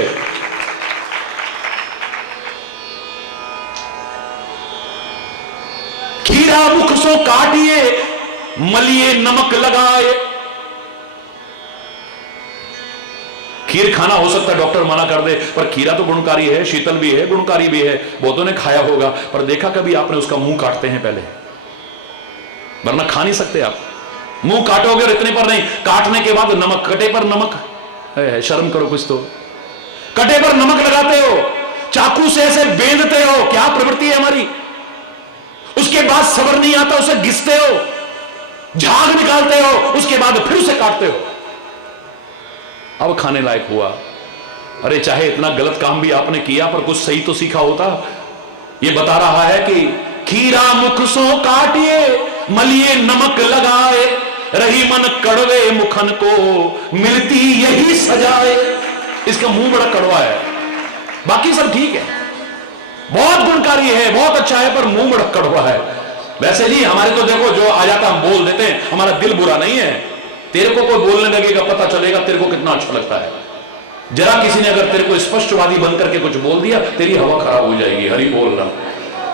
खीरा मुख सो काटिए, मलिए नमक लगाए। खीर खाना हो सकता है डॉक्टर मना कर दे, पर खीरा तो गुणकारी है, शीतल भी है, गुणकारी भी है। बहुतों ने खाया होगा, पर देखा कभी आपने उसका मुंह काटते हैं पहले, वरना खा नहीं सकते आप। मुंह काटोगे और इतने पर नहीं, काटने के बाद नमक, कटे पर नमक, शर्म करो कुछ तो, कटे पर नमक लगाते हो, चाकू से ऐसे बेंधते हो, क्या प्रवृत्ति है हमारी। उसके बाद सब्र नहीं आता, उसे घिसते हो, झाग निकालते हो, उसके बाद फिर उसे काटते हो, अब खाने लायक हुआ। अरे चाहे इतना गलत काम भी आपने किया, पर कुछ सही तो सीखा होता। ये बता रहा है कि खीरा मुख सो काटिए, मलिए नमक लगाए, रही मन कड़वे मुखन को, मिलती यही सजाए। इसका मुंह बड़ा कड़वा है, बाकी सब ठीक है, बहुत गुणकारी है, बहुत अच्छा है, पर मुंह बड़ा कड़वा है। वैसे जी हमारे तो देखो, जो आ जाता हम बोल देते हैं, हमारा दिल बुरा नहीं है। तेरे को कोई बोलने लगेगा, पता चलेगा तेरे को कितना अच्छा लगता है। जरा किसी ने अगर तेरे को स्पष्टवादी बन करके कुछ बोल दिया, तेरी हवा खराब हो जाएगी। हरी बोल रहा,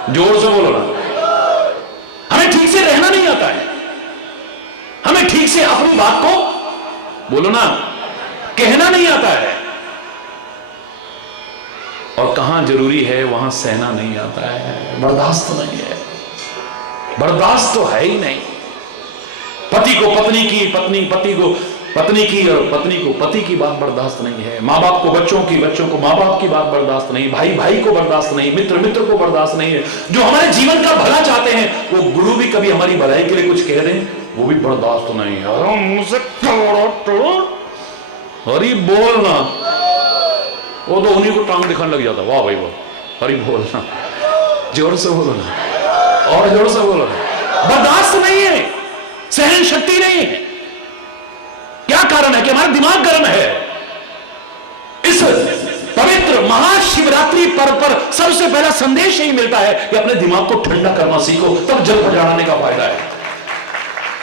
जोर से बोलो ना। हमें ठीक से रहना नहीं आता है, हमें ठीक से अपनी बात को बोलो ना, कहना नहीं आता है। और कहां जरूरी है वहां सहना नहीं आता है, बर्दाश्त नहीं है, बर्दाश्त तो है ही नहीं। पति को पत्नी की, पत्नी पति को पत्नी की और पत्नी को पति की बात बर्दाश्त नहीं है, माँ बाप को बच्चों की, बच्चों को माँ बाप की बात बर्दाश्त नहीं, भाई भाई को बर्दाश्त नहीं, मित्र मित्र को बर्दाश्त नहीं है। जो हमारे जीवन का भला चाहते हैं वो गुरु भी कभी हमारी भलाई के लिए कुछ कह दें वो भी बर्दाश्त नहीं है। हरी बोलना, वो तो उन्हीं को टांग दिखाने लग जाता, वाह भाई वाह, हरी बोलना, जोर से बोलो ना, और जोर से बोलो ना। बर्दाश्त नहीं है, सहन शक्ति नहीं है। क्या कारण है कि हमारा दिमाग गर्म है। इस पवित्र महाशिवरात्रि पर्व पर सबसे पहला संदेश यही मिलता है कि अपने दिमाग को ठंडा करना सीखो, तब जल पर चढ़ाने का फायदा है।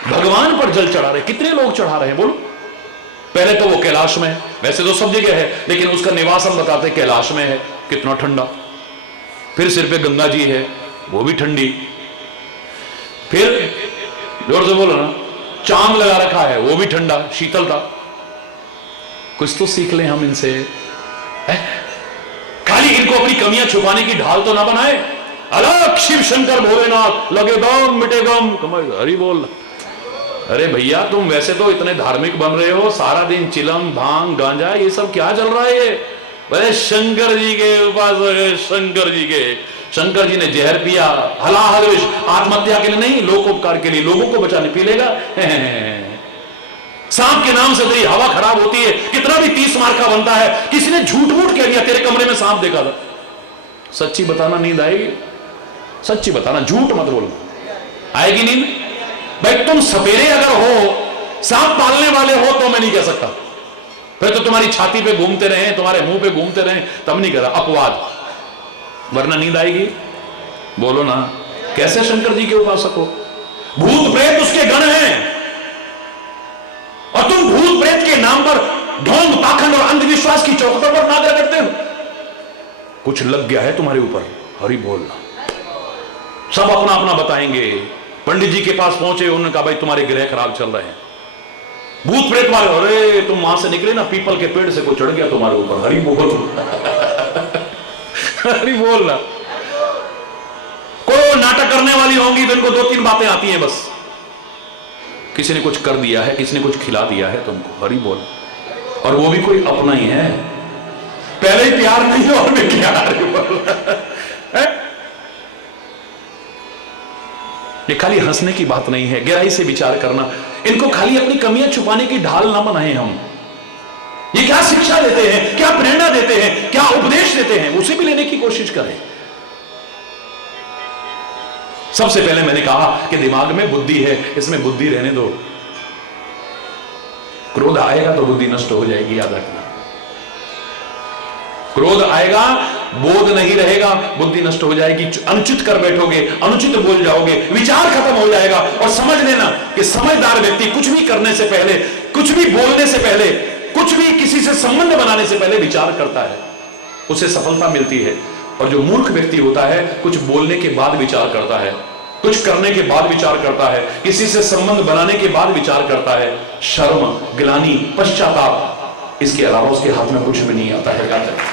भगवान पर जल चढ़ा रहे, कितने लोग चढ़ा रहे हैं बोलो? पहले तो वो कैलाश में है, वैसे तो सब जगह है, लेकिन उसका निवास हम बताते हैं कैलाश में है, कितना ठंडा। फिर सिर पे गंगा जी है, वो भी ठंडी। फिर जोर से बोलो ना, चांद लगा रखा है, वो भी ठंडा, शीतलता। कुछ तो सीख लें हम इनसे, है? खाली इनको अपनी कमियां छुपाने की ढाल तो ना बनाए। अलग शिव शंकर भोलेनाथ, लगे दम मिटे गम, हरि बोल। अरे भैया तुम वैसे तो इतने धार्मिक बन रहे हो, सारा दिन चिलम भांग गांजा ये सब क्या चल रहा है? ये बोले शंकर जी के उपासक है, शंकर जी के। शंकर जी ने जहर पिया, हलाहल विष, आत्महत्या के लिए नहीं, लोकोपकार के लिए, लोगों को बचाने। पी लेगा? सांप के नाम से तेरी हवा खराब होती है, कितना भी 30 मार का बनता है। किसी ने झूठ मूठ कह दिया तेरे कमरे में सांप देखा था, सच्ची बताना, नींद आएगी? सच्ची बताना, झूठ मत बोलना, आएगी नींद? भाई तुम सपेरे अगर हो, सांप पालने वाले हो तो मैं नहीं कह सकता, फिर तो तुम्हारी छाती पे घूमते रहे, तुम्हारे मुंह पे घूमते रहे, तब नहीं कह रहा, अपवाद, वरना नींद आएगी? बोलो ना, कैसे शंकर जी के उपासक हो? भूत प्रेत उसके गण हैं और तुम भूत प्रेत के नाम पर ढोंग पाखंड और अंधविश्वास की चौखटों पर नागा करते हो। कुछ लग गया है तुम्हारे ऊपर, हरि बोलना। सब अपना अपना बताएंगे। पंडित जी के पास पहुंचे, उन्होंने कहा भाई तुम्हारे ग्रह खराब चल रहे हैं। भूत प्रेत वाले, अरे तुम वहां से निकले ना, पीपल के पेड़ से कोई चढ़ गया तुम्हारे ऊपर, हरि बोल। हरि बोल ना। कोई नाटक करने वाली होंगी तो इनको 2-3 बातें आती हैं बस, किसी ने कुछ कर दिया है, किसी ने कुछ खिला दिया है तुमको, हरि बोल। और वो भी कोई अपना ही है, पहले ही प्यार नहीं है और भी क्या हरि बोल। ये खाली हंसने की बात नहीं है, गहराई से विचार करना। इनको खाली अपनी कमियां छुपाने की ढाल ना बनाए हम। ये क्या शिक्षा देते हैं, क्या प्रेरणा देते हैं, क्या उपदेश देते हैं, उसे भी लेने की कोशिश करें। सबसे पहले मैंने कहा कि दिमाग में बुद्धि है, इसमें बुद्धि रहने दो। क्रोध आएगा तो बुद्धि नष्ट हो जाएगी, याद रखना। क्रोध आएगा, बोध नहीं रहेगा, बुद्धि नष्ट हो जाएगी, अनुचित कर बैठोगे, अनुचित बोल जाओगे, विचार खत्म हो जाएगा। और समझ लेना कि समझदार व्यक्ति कुछ भी करने से पहले, कुछ भी बोलने से पहले, कुछ भी किसी से संबंध बनाने से पहले विचार करता है, उसे सफलता मिलती है। और जो मूर्ख व्यक्ति होता है, कुछ बोलने के बाद विचार करता है, कुछ करने के बाद विचार करता है, किसी से संबंध बनाने के बाद विचार करता है। शर्म, ग्लानि, पश्चाताप, इसके अलावा उसके हाथ में कुछ भी नहीं आता है।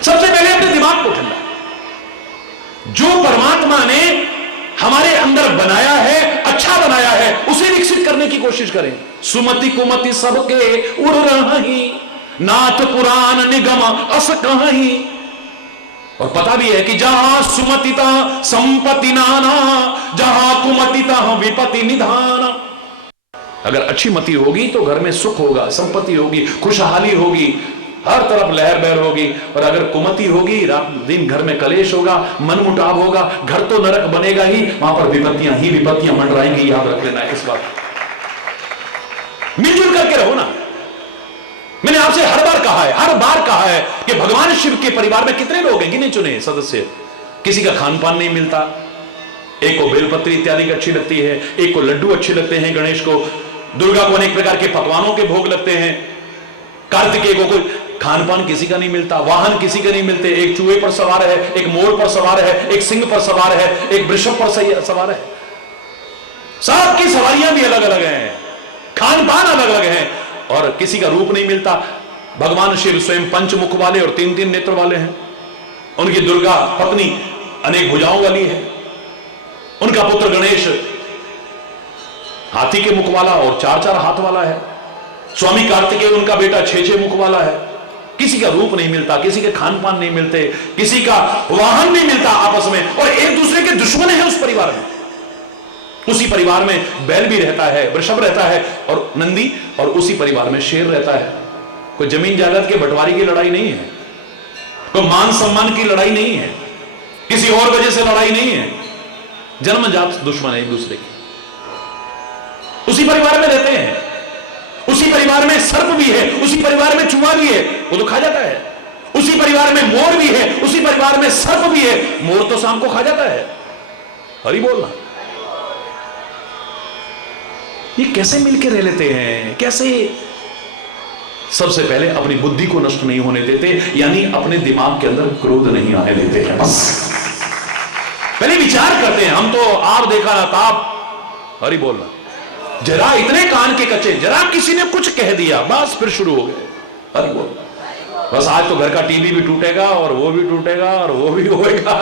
सबसे पहले अपने दिमाग को ठंडा, जो परमात्मा ने हमारे अंदर बनाया है, अच्छा बनाया है, उसे विकसित करने की कोशिश करें। सुमति कुमति सबके उड़ रही, नाथ पुराण निगम अस कहीं। और पता भी है कि जहां सुमतिता संपत्ति नाना, जहां कुमतिता विपत्ति निधाना। अगर अच्छी मति होगी तो घर में सुख होगा, संपत्ति होगी, खुशहाली होगी, हर तरफ लहर बहर होगी। और अगर कुमति होगी, रात दिन घर में कलेश होगा, मनमुटाव होगा, घर तो नरक बनेगा ही, वहां पर विपत्तियां ही विपत्तियां मंडराएंगी। याद रख लेना इस बात, मिलजुल करके रहो ना। मैंने आपसे हर बार कहा है कि भगवान शिव के परिवार में कितने लोग हैं, गिने चुने सदस्य। किसी का खान पान नहीं मिलता, एक को बेलपत्री इत्यादि की अच्छी लगती है, एक को लड्डू अच्छे लगते हैं, गणेश को, दुर्गा को अनेक प्रकार के पकवानों के भोग लगते हैं, कार्तिकेय को कोई खान पान किसी का नहीं मिलता, वाहन किसी के नहीं मिलते। एक चूहे पर सवार है, एक मोर पर सवार है, एक सिंह पर सवार है, एक वृषभ पर सवार है। सबकी सवारियां भी अलग अलग हैं, खान पान अलग अलग है, और किसी का रूप नहीं मिलता। भगवान शिव स्वयं पंचमुख वाले और 3-3 नेत्र वाले हैं। उनकी दुर्गा पत्नी अनेक भुजाओं वाली है। उनका पुत्र गणेश हाथी के मुख वाला और 4-4 हाथ वाला है। स्वामी कार्तिकेय उनका बेटा 6-6 मुख वाला है। किसी का रूप नहीं मिलता, किसी के खान पान नहीं मिलते, किसी का वाहन नहीं मिलता आपस में, और एक दूसरे के दुश्मन है उस परिवार में। उसी परिवार में बैल भी रहता है, वृषभ रहता है और नंदी, और उसी परिवार में शेर रहता है। कोई जमीन जायदाद के बंटवारे की लड़ाई नहीं है, कोई मान सम्मान की लड़ाई नहीं है, किसी और वजह से लड़ाई नहीं है, जन्मजात दुश्मन है एक दूसरे के। उसी परिवार में रहते हैं, उसी परिवार में सर्प भी है, उसी परिवार में चूहा भी है, वो तो खा जाता है। उसी परिवार में मोर भी है, उसी परिवार में सर्प भी है, मोर तो शाम को खा जाता है। हरि बोलना। ये कैसे मिलकर रह लेते हैं, कैसे? सबसे पहले अपनी बुद्धि को नष्ट नहीं होने देते, यानी अपने दिमाग के अंदर क्रोध नहीं आने देते हैं। बस पहले विचार करते हैं। हम तो आप देखा ना ताप। हरि बोलना। जरा इतने कान के कच्चे, जरा किसी ने कुछ कह दिया, बस फिर शुरू हो गए। हरि बोलना। बस आज तो घर का टीवी भी टूटेगा और वो भी टूटेगा और वो भी होएगा,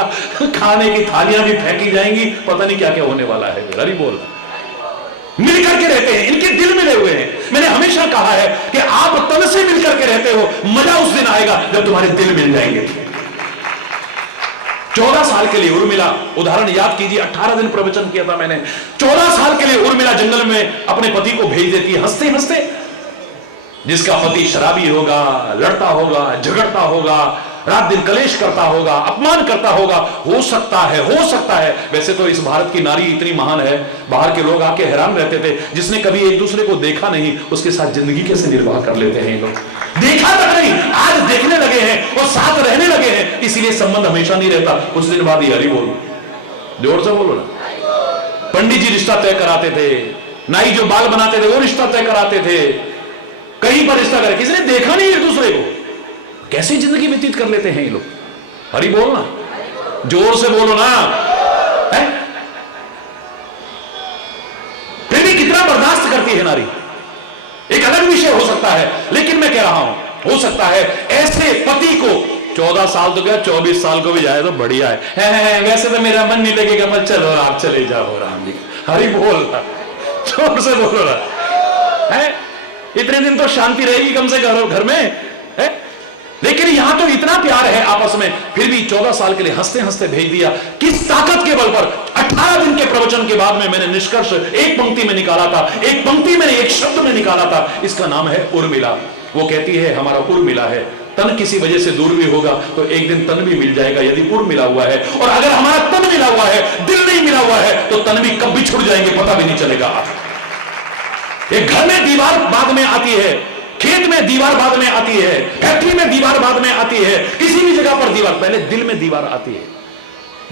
खाने की थालियां भी फेंकी जाएंगी, पता नहीं क्या क्या होने वाला है। हरि बोलना। मिलकर के रहते हैं, इनके दिल मिले हुए हैं। मैंने हमेशा कहा है कि आप तन से मिलकर के रहते हो, मजा उस दिन आएगा जब तुम्हारे दिल मिल जाएंगे। 14 साल के लिए उर्मिला, उदाहरण याद कीजिए, 18 दिन प्रवचन किया था मैंने। 14 साल के लिए उर्मिला जंगल में अपने पति को भेज देती है, हंसते हंसते। जिसका पति शराबी होगा, लड़ता होगा, झगड़ता होगा, रात दिन कलेश करता होगा, अपमान करता होगा, हो सकता है। वैसे तो इस भारत की नारी इतनी महान है, बाहर के लोग आके हैरान रहते थे, जिसने कभी एक दूसरे को देखा नहीं उसके साथ जिंदगी कैसे निर्वाह कर लेते हैं ये लोग। देखा तक नहीं, आज देखने लगे हैं और साथ रहने लगे हैं, इसीलिए संबंध हमेशा नहीं रहता। कुछ दिन बाद ही हरि बोलो, जोर से बोलो ना। पंडित जी रिश्ता तय कराते थे, नाई जो बाल बनाते थे वो रिश्ता तय कराते थे, कहीं पर रिश्ता करे, किसी ने देखा नहीं एक दूसरे को, कैसी जिंदगी व्यतीत कर लेते हैं ये लोग। हरि बोलना, जोर से बोलो ना। है? फिर भी कितना बर्दाश्त करती है नारी, एक अलग विषय हो सकता है, लेकिन मैं कह रहा हूं, हो सकता है ऐसे पति को 14 साल तो क्या 24 साल को भी जाए तो बढ़िया है। वैसे तो मेरा मन नहीं लगेगा, पर चलो आप चले जाओ राम जी। हरि बोल रहा, जोर से बोलो रहा है। इतने दिन तो शांति रहेगी कम से घर में है, लेकिन यहां तो इतना प्यार है आपस में, फिर भी 14 साल के लिए हंसते हंसते भेज दिया। किस ताकत के बल पर? 18 दिन के प्रवचन के बाद में मैंने निष्कर्ष एक पंक्ति में निकाला था, एक पंक्ति में, एक शब्द में निकाला था। इसका नाम है उर्मिला। वो कहती है हमारा उर्मिला है, तन किसी वजह से दूर भी होगा तो एक दिन तन भी मिल जाएगा यदि उर मिला हुआ है, और अगर हमारा तन मिला हुआ है, दिल नहीं मिला हुआ है, तो तन भी कब भी छुट जाएंगे पता भी नहीं चलेगा। एक घर में दीवार बाद में आती है, खेत में दीवार बाद में आती है, फैक्ट्री में दीवार बाद में आती है, किसी भी जगह पर दीवार, पहले दिल में दीवार आती है।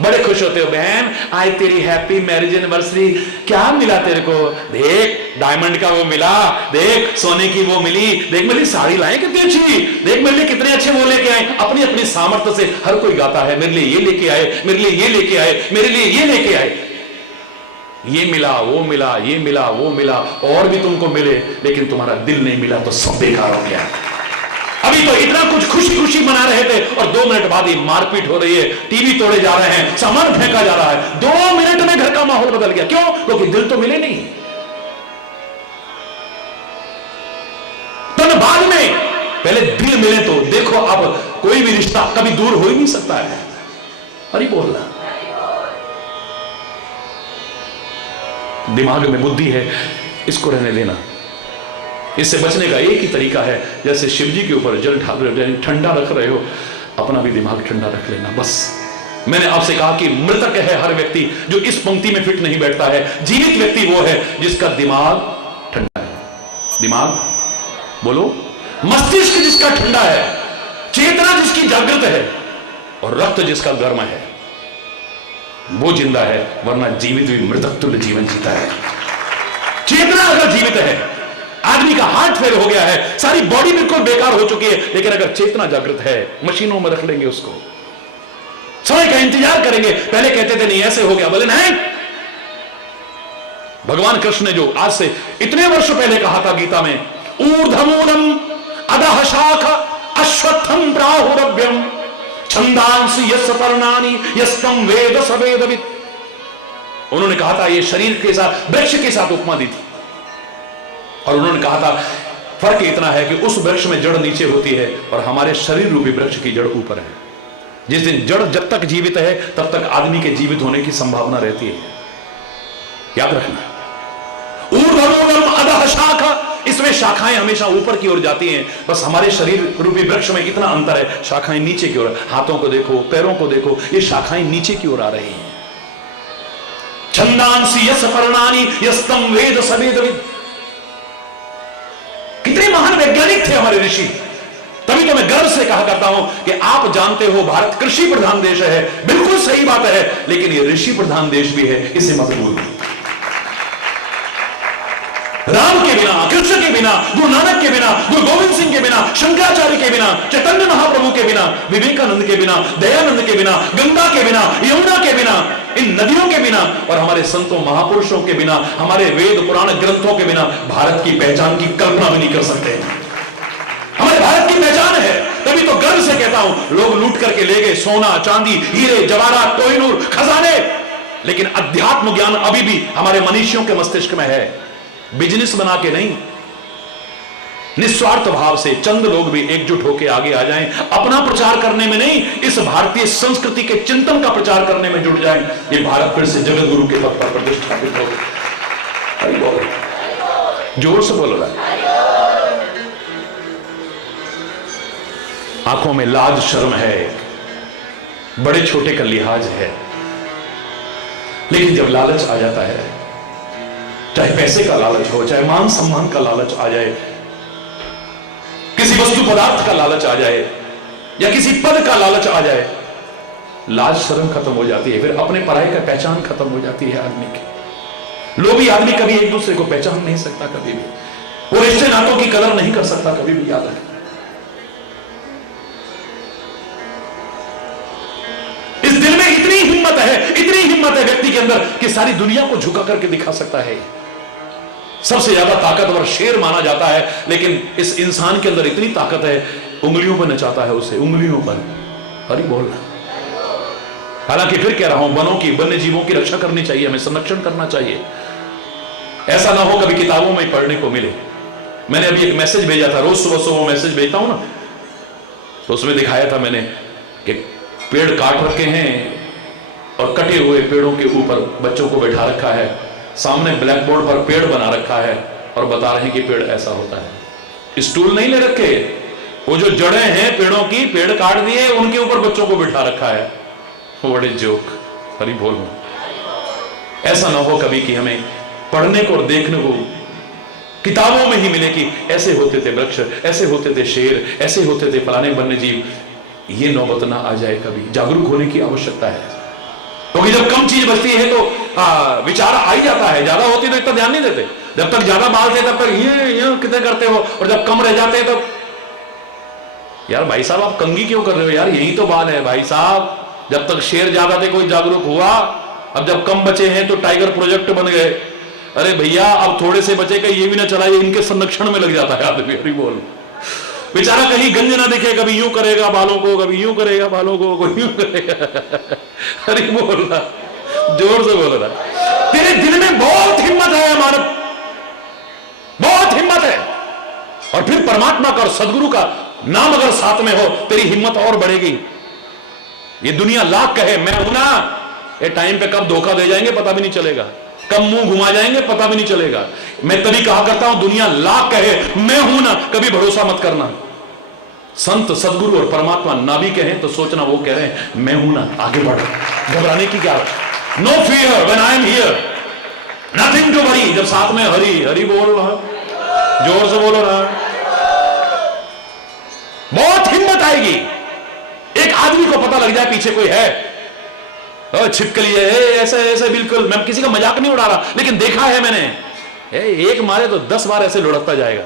बड़े खुश होते हो, बहन आज तेरी हैप्पी मैरिज एनिवर्सरी, क्या मिला तेरे को? देख डायमंड का वो मिला, देख सोने की वो मिली, देख मेरी साड़ी लाए कितनी अच्छी, देख मेरे लिए कितने अच्छे वो लेके आए। अपनी अपनी सामर्थ्य से हर कोई गाता है, मेरे लिए ये लेके आए, मेरे लिए ये लेके आए, मेरे लिए ये लेके आए, ये मिला, वो मिला, ये मिला, वो मिला, और भी तुमको मिले, लेकिन तुम्हारा दिल नहीं मिला तो सब बेकार हो गया। अभी तो इतना कुछ खुशी खुशी मना रहे थे और 2 मिनट बाद ही मारपीट हो रही है, टीवी तोड़े जा रहे हैं, सामान फेंका जा रहा है। 2 मिनट में घर का माहौल बदल गया। क्यों? क्योंकि दिल तो मिले नहीं। तन बाद में, पहले दिल मिले तो देखो, अब कोई भी रिश्ता कभी दूर हो ही नहीं सकता है। अरे बोलना, दिमाग में बुद्धि है, इसको रहने देना। इससे बचने का एक ही तरीका है, जैसे शिव जी के ऊपर जल ठंडा रख रहे हो, अपना भी दिमाग ठंडा रख लेना। बस मैंने आपसे कहा कि मृतक है हर व्यक्ति जो इस पंक्ति में फिट नहीं बैठता है। जीवित व्यक्ति वो है जिसका दिमाग ठंडा है। दिमाग बोलो, मस्तिष्क जिसका ठंडा है, चेतना जिसकी जागृत है, और रक्त जिसका गर्म है, वो जिंदा है, वरना जीवित भी मृतक तुल्य जीवन जीता है। चेतना अगर जीवित है, आदमी का हार्ट फेल हो गया है, सारी बॉडी बिल्कुल बेकार हो चुकी है, लेकिन अगर चेतना जागृत है, मशीनों में रख लेंगे उसको, समय का इंतजार करेंगे। पहले कहते थे नहीं ऐसे हो गया, बोले नहीं। भगवान कृष्ण ने जो आज से इतने वर्ष पहले कहा था गीता में, ऊर्ध्वमूलम अधः शाख अश्वत्थम प्राहुरभ्यम छंदांसि यस्य पर्णानि यस्तम वेद स वेदवित्। उन्होंने कहा था, ये शरीर के साथ, वृक्ष के साथ उपमा दी थी। और उन्होंने कहा था फर्क इतना है कि उस वृक्ष में जड़ नीचे होती है और हमारे शरीर रूपी वृक्ष की जड़ ऊपर है। जिस दिन जड़ जब तक जीवित है तब तक आदमी के जीवित होने की संभावना रहती है, याद रखना। ऊर्ध्वमूलम अधः शाखा, इसमें शाखाएं हमेशा ऊपर की ओर जाती हैं। बस हमारे शरीर रूपी वृक्ष में इतना अंतर है, शाखाएं नीचे की ओर। हाथों को देखो, पैरों को देखो, ये शाखाएं नीचे की ओर आ रही हैं। छंदांसी यस पर्णानि यस्तम वेद सवेदविद। कितने महान वैज्ञानिक थे हमारे ऋषि। तभी तो मैं गर्व से कहा करता हूं कि आप जानते हो भारत कृषि प्रधान देश है, बिल्कुल सही बात है, लेकिन ये ऋषि प्रधान देश भी है, इसे मत भूलिए। राम के बिना, कृष्ण के बिना, गुरु नानक के बिना, गुरु गोविंद सिंह के बिना, शंकराचार्य के बिना, चैतन्य महाप्रभु के बिना, विवेकानंद के बिना, दयानंद के बिना, गंगा के बिना, यमुना के बिना, इन नदियों के बिना और हमारे संतों महापुरुषों के बिना, हमारे वेद पुराण ग्रंथों के बिना भारत की पहचान की कल्पना भी नहीं कर सकते। हमारे भारत की पहचान है, तभी तो गर्व से कहता हूं लोग लूट करके ले गए सोना चांदी हीरे जवाहरात कोहिनूर खजाने, लेकिन अध्यात्म ज्ञान अभी भी हमारे मनुष्यों के मस्तिष्क में है। बिजनेस बना के नहीं, निस्वार्थ भाव से चंद लोग भी एकजुट होकर आगे आ जाएं, अपना प्रचार करने में नहीं, इस भारतीय संस्कृति के चिंतन का प्रचार करने में जुट जाएं, ये भारत फिर से जगत गुरु के पद पर प्रतिष्ठापित हो। अरे बोलो, जोर से बोलो रहा। आंखों में लाज शर्म है, बड़े छोटे का लिहाज है, लेकिन जब लालच आ जाता है, चाहे पैसे का लालच हो, चाहे मान सम्मान का लालच आ जाए, किसी वस्तु पदार्थ का लालच आ जाए या किसी पद का लालच आ जाए, लाज शर्म खत्म हो जाती है, फिर अपने पराये का पहचान खत्म हो जाती है आदमी की। लोभी आदमी कभी एक दूसरे को पहचान नहीं सकता, कभी भी वो रिश्ते नातों की कदर नहीं कर सकता, कभी भी। याद रखें, इस दिल में इतनी हिम्मत है व्यक्ति के अंदर कि सारी दुनिया को झुका करके दिखा सकता है। सबसे ज्यादा ताकतवर शेर माना जाता है, लेकिन इस इंसान के अंदर इतनी ताकत है, उंगलियों पर नचाता है उसे, उंगलियों पर। हरि बोल। हालांकि फिर कह रहा हूं, वनों की, वन्य जीवों की रक्षा करनी चाहिए, हमें संरक्षण करना चाहिए। ऐसा ना हो कभी किताबों में पढ़ने को मिले। मैंने अभी एक मैसेज भेजा था, रोज सुबह सुबह मैसेज भेजता हूं ना, तो उसमें दिखाया था मैंने कि पेड़ काट रखे हैं और कटे हुए पेड़ों के ऊपर बच्चों को बैठा रखा है, सामने ब्लैक बोर्ड पर पेड़ बना रखा है और बता रहे हैं कि पेड़ ऐसा होता है। स्टूल नहीं ले रखे, वो जो जड़ें हैं पेड़ों की, पेड़ काट दिए, उनके ऊपर बच्चों को बिठा रखा है। बड़े जोक। हरि बोल। ऐसा ना हो कभी कि हमें पढ़ने को और देखने को किताबों में ही मिले कि ऐसे होते थे वृक्ष, ऐसे होते थे शेर, ऐसे होते थे फलाने वन्य जीव। ये नौबत ना आ जाए, कभी जागरूक होने की आवश्यकता है, क्योंकि जब कम चीज बचती है तो विचार आ ही जाता है, ज्यादा होती तो इतना ध्यान नहीं देते। जब तक ज्यादा बाल थे तब तक ये कितने करते हो, और जब कम रह जाते हैं तब यार भाई साहब आप कंघी क्यों कर रहे हो यार, यही तो बाल है भाई साहब। जब तक शेर ज्यादा थे कोई जागरूक हुआ, अब जब कम बचे हैं तो टाइगर प्रोजेक्ट बन गए। अरे भैया अब थोड़े से बचे का ये भी ना चला, ये इनके संरक्षण में लग जाता है आदमी। हरि बोल। बेचारा कहीं गंज ना दिखे, कभी यूं करेगा बालों को, कभी यूं करेगा बालों को, कोई यूं करेगा। अरे बोल रहा, जोर से बोल रहा। तेरे दिल में बहुत हिम्मत है मानव, बहुत हिम्मत है। और फिर परमात्मा का और सदगुरु का नाम अगर साथ में हो, तेरी हिम्मत और बढ़ेगी। ये दुनिया लाख कहे मैं हूं ना, ये टाइम पे कब धोखा दे जाएंगे पता भी नहीं चलेगा, कब मुंह घुमा जाएंगे पता भी नहीं चलेगा। मैं तभी कहा करता हूं, दुनिया लाख कहे मैं हूं ना, कभी भरोसा मत करना। संत सदगुरु और परमात्मा ना भी कहें तो सोचना वो कह रहे हैं मैं हूं ना, आगे बढ़, घबराने की क्या। No fear when I am here, nothing to worry. जब साथ में हरि हरि बोल रहा, जोर से बोलो रहा, बहुत हिम्मत आएगी। एक आदमी को पता लग जाए पीछे कोई है, छिपकली है ऐसे ऐसे, बिल्कुल मैं किसी का मजाक नहीं उड़ा रहा, लेकिन देखा है मैंने, एक मारे तो 10 बार ऐसे लुढ़कता जाएगा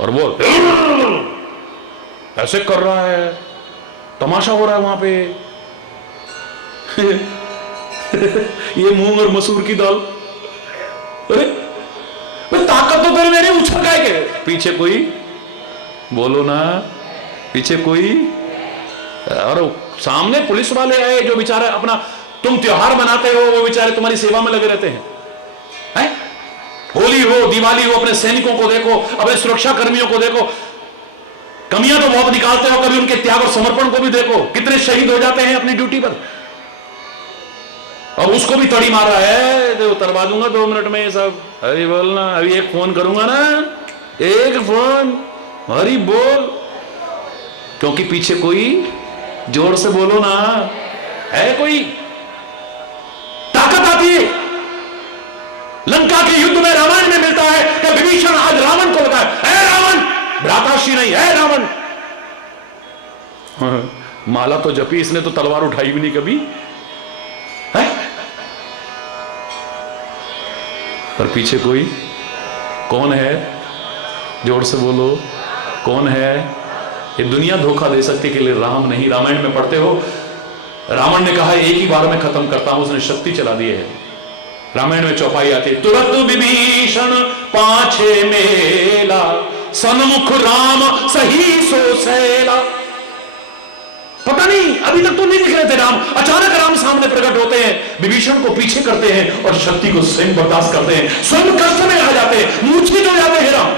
और वो ऐसे कर रहा है, तमाशा हो रहा है वहां पे। ये मूंग और मसूर की दाल, अरे ताकत तो तेरे मेरी उछल का है, पीछे कोई बोलो ना, पीछे कोई, और सामने पुलिस वाले आए जो बेचारे अपना, तुम त्योहार मनाते हो वो बेचारे तुम्हारी सेवा में लगे रहते हैं। होली होली हो, दिवाली हो, अपने सैनिकों को देखो, अपने सुरक्षा कर्मियों को देखो। कमियां तो बहुत निकालते हो, कभी उनके त्याग और समर्पण को भी देखो, कितने शहीद हो जाते हैं अपनी ड्यूटी पर। और उसको भी तड़ी मार रहा है, तो उतरवा दूंगा 2 मिनट में ये सब। हरी बोलना, अभी एक फोन करूंगा ना, एक फोन, हरी बोल। क्योंकि पीछे कोई, जोर से बोलो ना, है कोई, ताकत आती है। लंका के युद्ध में, रामायण में मिलता है कि विभीषण आज रावण को बताया, है रावण, भ्राताश्री नहीं है रावण। माला तो जपी इसने, तो तलवार उठाई भी नहीं कभी है? पर पीछे कोई, कौन है? जोर से बोलो, कौन है? ये दुनिया धोखा दे सकती के लिए राम नहीं। रामायण में पढ़ते हो, रावण ने कहा एक ही बार में खत्म करता हूं, उसने शक्ति चला दी है। रामायण में चौपाई आती है, तुरंत विभीषण पाछे मेला, सन्मुख राम सही सो सैला। पता नहीं, अभी तक तो नहीं दिख रहे थे राम, अचानक राम सामने प्रकट होते हैं, विभीषण को पीछे करते हैं और शक्ति को स्वयं बर्दाश्त करते हैं, स्वयं कष्ट में आ जाते हैं, मूर्छित हो जाते हैं राम,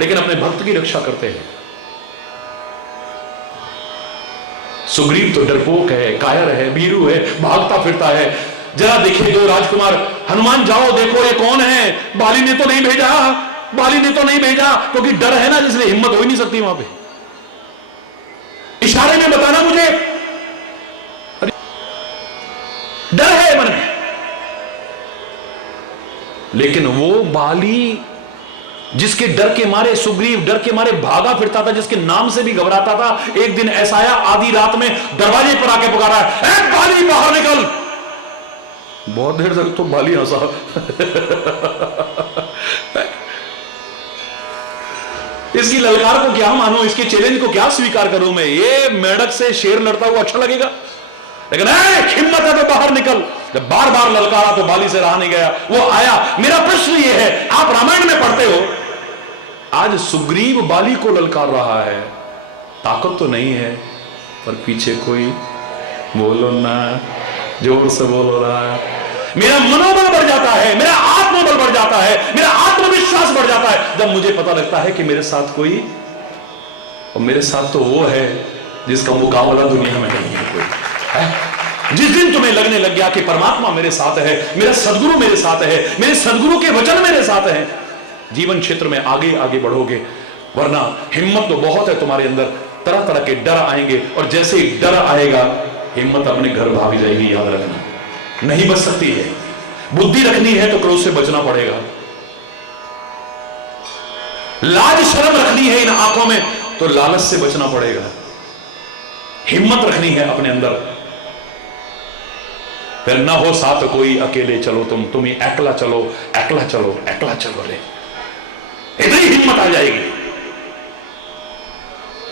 लेकिन अपने भक्त की रक्षा करते हैं। सुग्रीव तो डरपोक है, कायर है, भीरू है, भागता फिरता है। जरा देखे दो राजकुमार, हनुमान जाओ देखो ये कौन है। बाली ने तो नहीं भेजा, बाली ने तो नहीं भेजा, क्योंकि डर है ना, इसलिए हिम्मत हो ही नहीं सकती वहां पे। इशारे में बताना मुझे, डर है मन में। लेकिन वो बाली जिसके डर के मारे सुग्रीव डर के मारे भागा फिरता था, जिसके नाम से भी घबराता था, एक दिन ऐसा आया आधी रात में दरवाजे पर आके पुकारा, है बाली बाहर निकल। बहुत देर तक तो बाली हंसा। इसकी ललकार को क्या मानूं, इसके चैलेंज को क्या स्वीकार करूं मैं? ये मेढक से शेर लड़ता हुआ अच्छा लगेगा, लेकिन हिम्मत है तो बाहर निकल। जब बार बार ललकारा तो बाली से रहा नहीं गया, वो आया। मेरा प्रश्न ये है, आप रामायण में पढ़ते हो, आज सुग्रीव बाली को ललकार रहा है, ताकत तो नहीं है, पर पीछे कोई, बोलो ना, जोर से बोलो ना। मेरा मनोबल बढ़ जाता है, मेरा आत्मबल बढ़ जाता है, मेरा आत्मविश्वास बढ़ जाता है जब मुझे पता लगता है कि मेरे साथ कोई, और मेरे साथ तो वो है जिसका मुकाबला दुनिया में नहीं है कोई है। जिस दिन तुम्हें लगने लग गया कि परमात्मा मेरे साथ है, मेरा सदगुरु मेरे साथ है, मेरे सदगुरु के वचन मेरे साथ है, जीवन क्षेत्र में आगे आगे बढ़ोगे। वरना हिम्मत तो बहुत है तुम्हारे अंदर, तरह तरह के डर आएंगे, और जैसे ही डर आएगा हिम्मत अपने घर भाग जाएगी। याद रखना, नहीं बच सकती है। बुद्धि रखनी है तो क्रोध से बचना पड़ेगा, लाज शर्म रखनी है इन आंखों में तो लालच से बचना पड़ेगा, हिम्मत रखनी है अपने अंदर। फिर ना हो साथ कोई, अकेले चलो तुम ही एकला चलो, एकला चलो, एकला चलो रे, इतनी हिम्मत आ जाएगी।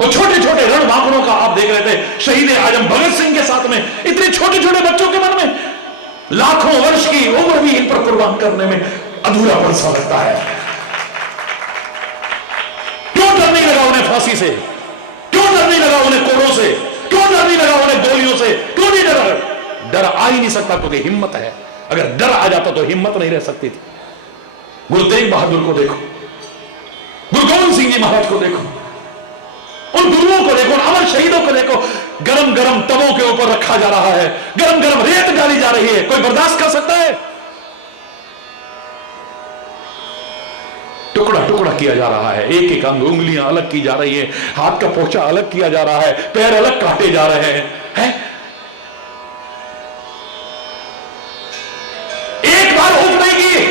वो छोटे छोटे रणबांकुरों का आप देख रहे थे शहीद आजम भगत सिंह के साथ में, इतने छोटे छोटे बच्चों के मन में लाखों वर्ष की उम्र भी इन पर कुर्बान करने में अधूरापन सा लगता है। क्यों डर नहीं लगा उन्हें फांसी से? क्यों डर नहीं लगा उन्हें कोड़ों से? क्यों डर नहीं लगा उन्हें गोलियों से? क्यों नहीं डरा? डर आ ही नहीं सकता क्योंकि हिम्मत है। अगर डर आ जाता तो हिम्मत नहीं रह सकती थी। गुरु तेग बहादुर को देखो, गुरु गोविंद सिंह जी महाराज को देखो, उन गुरुओं को देखो, अमर शहीदों को देखो। गरम गरम तवों के ऊपर रखा जा रहा है, गरम गरम रेत डाली जा रही है, कोई बर्दाश्त कर सकता है? टुकड़ा टुकड़ा किया जा रहा है, एक एक अंग, उंगलियां अलग की जा रही है, हाथ का पोछा अलग किया जा रहा है, पैर अलग काटे जा रहे हैं। एक बार होश नहीं की,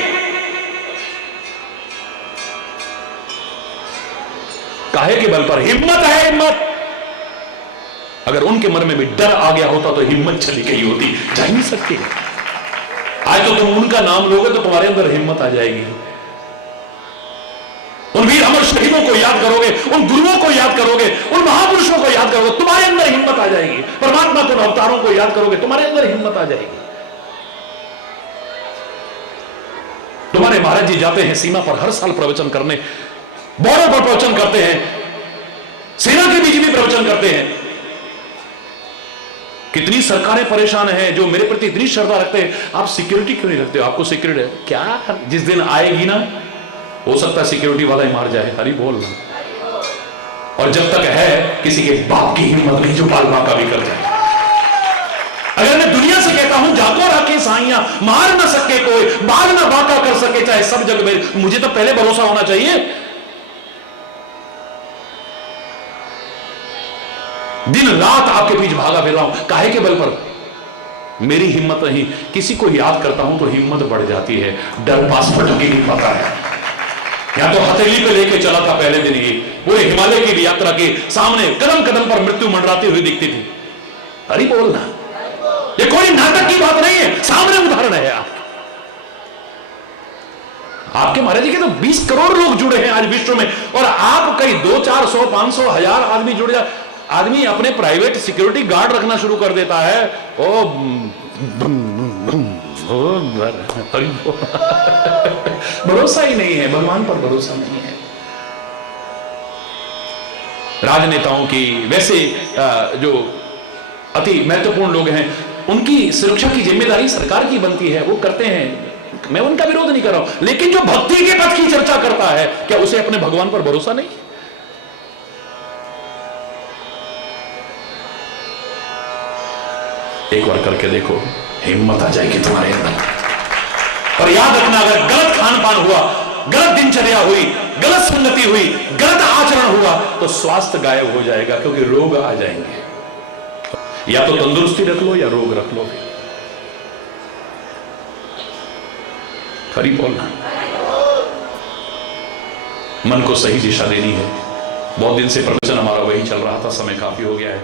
काहे के बल पर? हिम्मत है, हिम्मत। अगर उनके मन में भी डर आ गया होता तो हिम्मत चली गई होती, जा ही नहीं सकती। आज तो तुम उनका नाम लोगे तो तुम्हारे अंदर हिम्मत आ जाएगी। उन वीर अमर शहीदों को याद करोगे, उन गुरुओं को याद करोगे, उन महापुरुषों को याद करोगे, तुम्हारे अंदर हिम्मत आ जाएगी। परमात्मा के अवतारों को याद करोगे, तुम्हारे अंदर हिम्मत आ जाएगी। तुम्हारे महाराज जी जाते हैं सीमा पर हर साल प्रवचन करने, बॉर्डर पर प्रवचन करते हैं, सेना के बीच भी प्रवचन करते हैं। कितनी सरकारें परेशान हैं जो मेरे प्रति इतनी श्रद्धा रखते हैं, आप सिक्योरिटी क्यों नहीं रखते हो? आपको सिक्योरिटी क्या जिस दिन आएगी ना हो सकता है सिक्योरिटी वाला ही मार जाए, हरी बोल। और जब तक है किसी के बाप की हिम्मत नहीं जो बाल बाका भी कर जाए। अगर मैं दुनिया से कहता हूं जाको राखे साइया, मार ना सके कोई, बाल ना बाका कर सके चाहे सब जग में, मुझे तो पहले भरोसा होना चाहिए। दिन रात आपके बीच भागा फिर रहा हूं, काहे के बल पर? मेरी हिम्मत नहीं, किसी को याद करता हूं तो हिम्मत बढ़ जाती है, डर पासपोर्ट की नहीं पाता है। या तो हथेली पे लेके चला था पहले दिन ही, पूरे हिमालय की यात्रा के सामने कदम कदम पर मृत्यु मंडराती हुई दिखती थी। हरी बोलना, ये कोई नाटक की बात नहीं है, सामने उदाहरण है। आपके महाराज जी के तो 20 करोड़ लोग जुड़े हैं आज विश्व में, और आप कई 200, 400, 500, 1000 आदमी जुड़ जाए। आदमी अपने प्राइवेट सिक्योरिटी गार्ड रखना शुरू कर देता है। भरोसा ही नहीं है, भगवान पर भरोसा नहीं है। राजनेताओं की वैसे जो अति महत्वपूर्ण लोग हैं उनकी सुरक्षा की जिम्मेदारी सरकार की बनती है, वो करते हैं, मैं उनका विरोध नहीं कर रहा हूं। लेकिन जो भक्ति के पथ की चर्चा करता है, क्या उसे अपने भगवान पर भरोसा नहीं? एक बार करके देखो, हिम्मत आ जाएगी तुम्हारे अंदर। और याद रखना, अगर गलत खान पान हुआ, गलत दिनचर्या हुई, गलत संगति हुई, गलत आचरण हुआ तो स्वास्थ्य गायब हो जाएगा, क्योंकि रोग आ जाएंगे। या तो तंदुरुस्ती रख लो या रोग रख लो। खरी बोलना, मन को सही दिशा देनी है। बहुत दिन से प्रवचन हमारा वही चल रहा था, समय काफी हो गया है।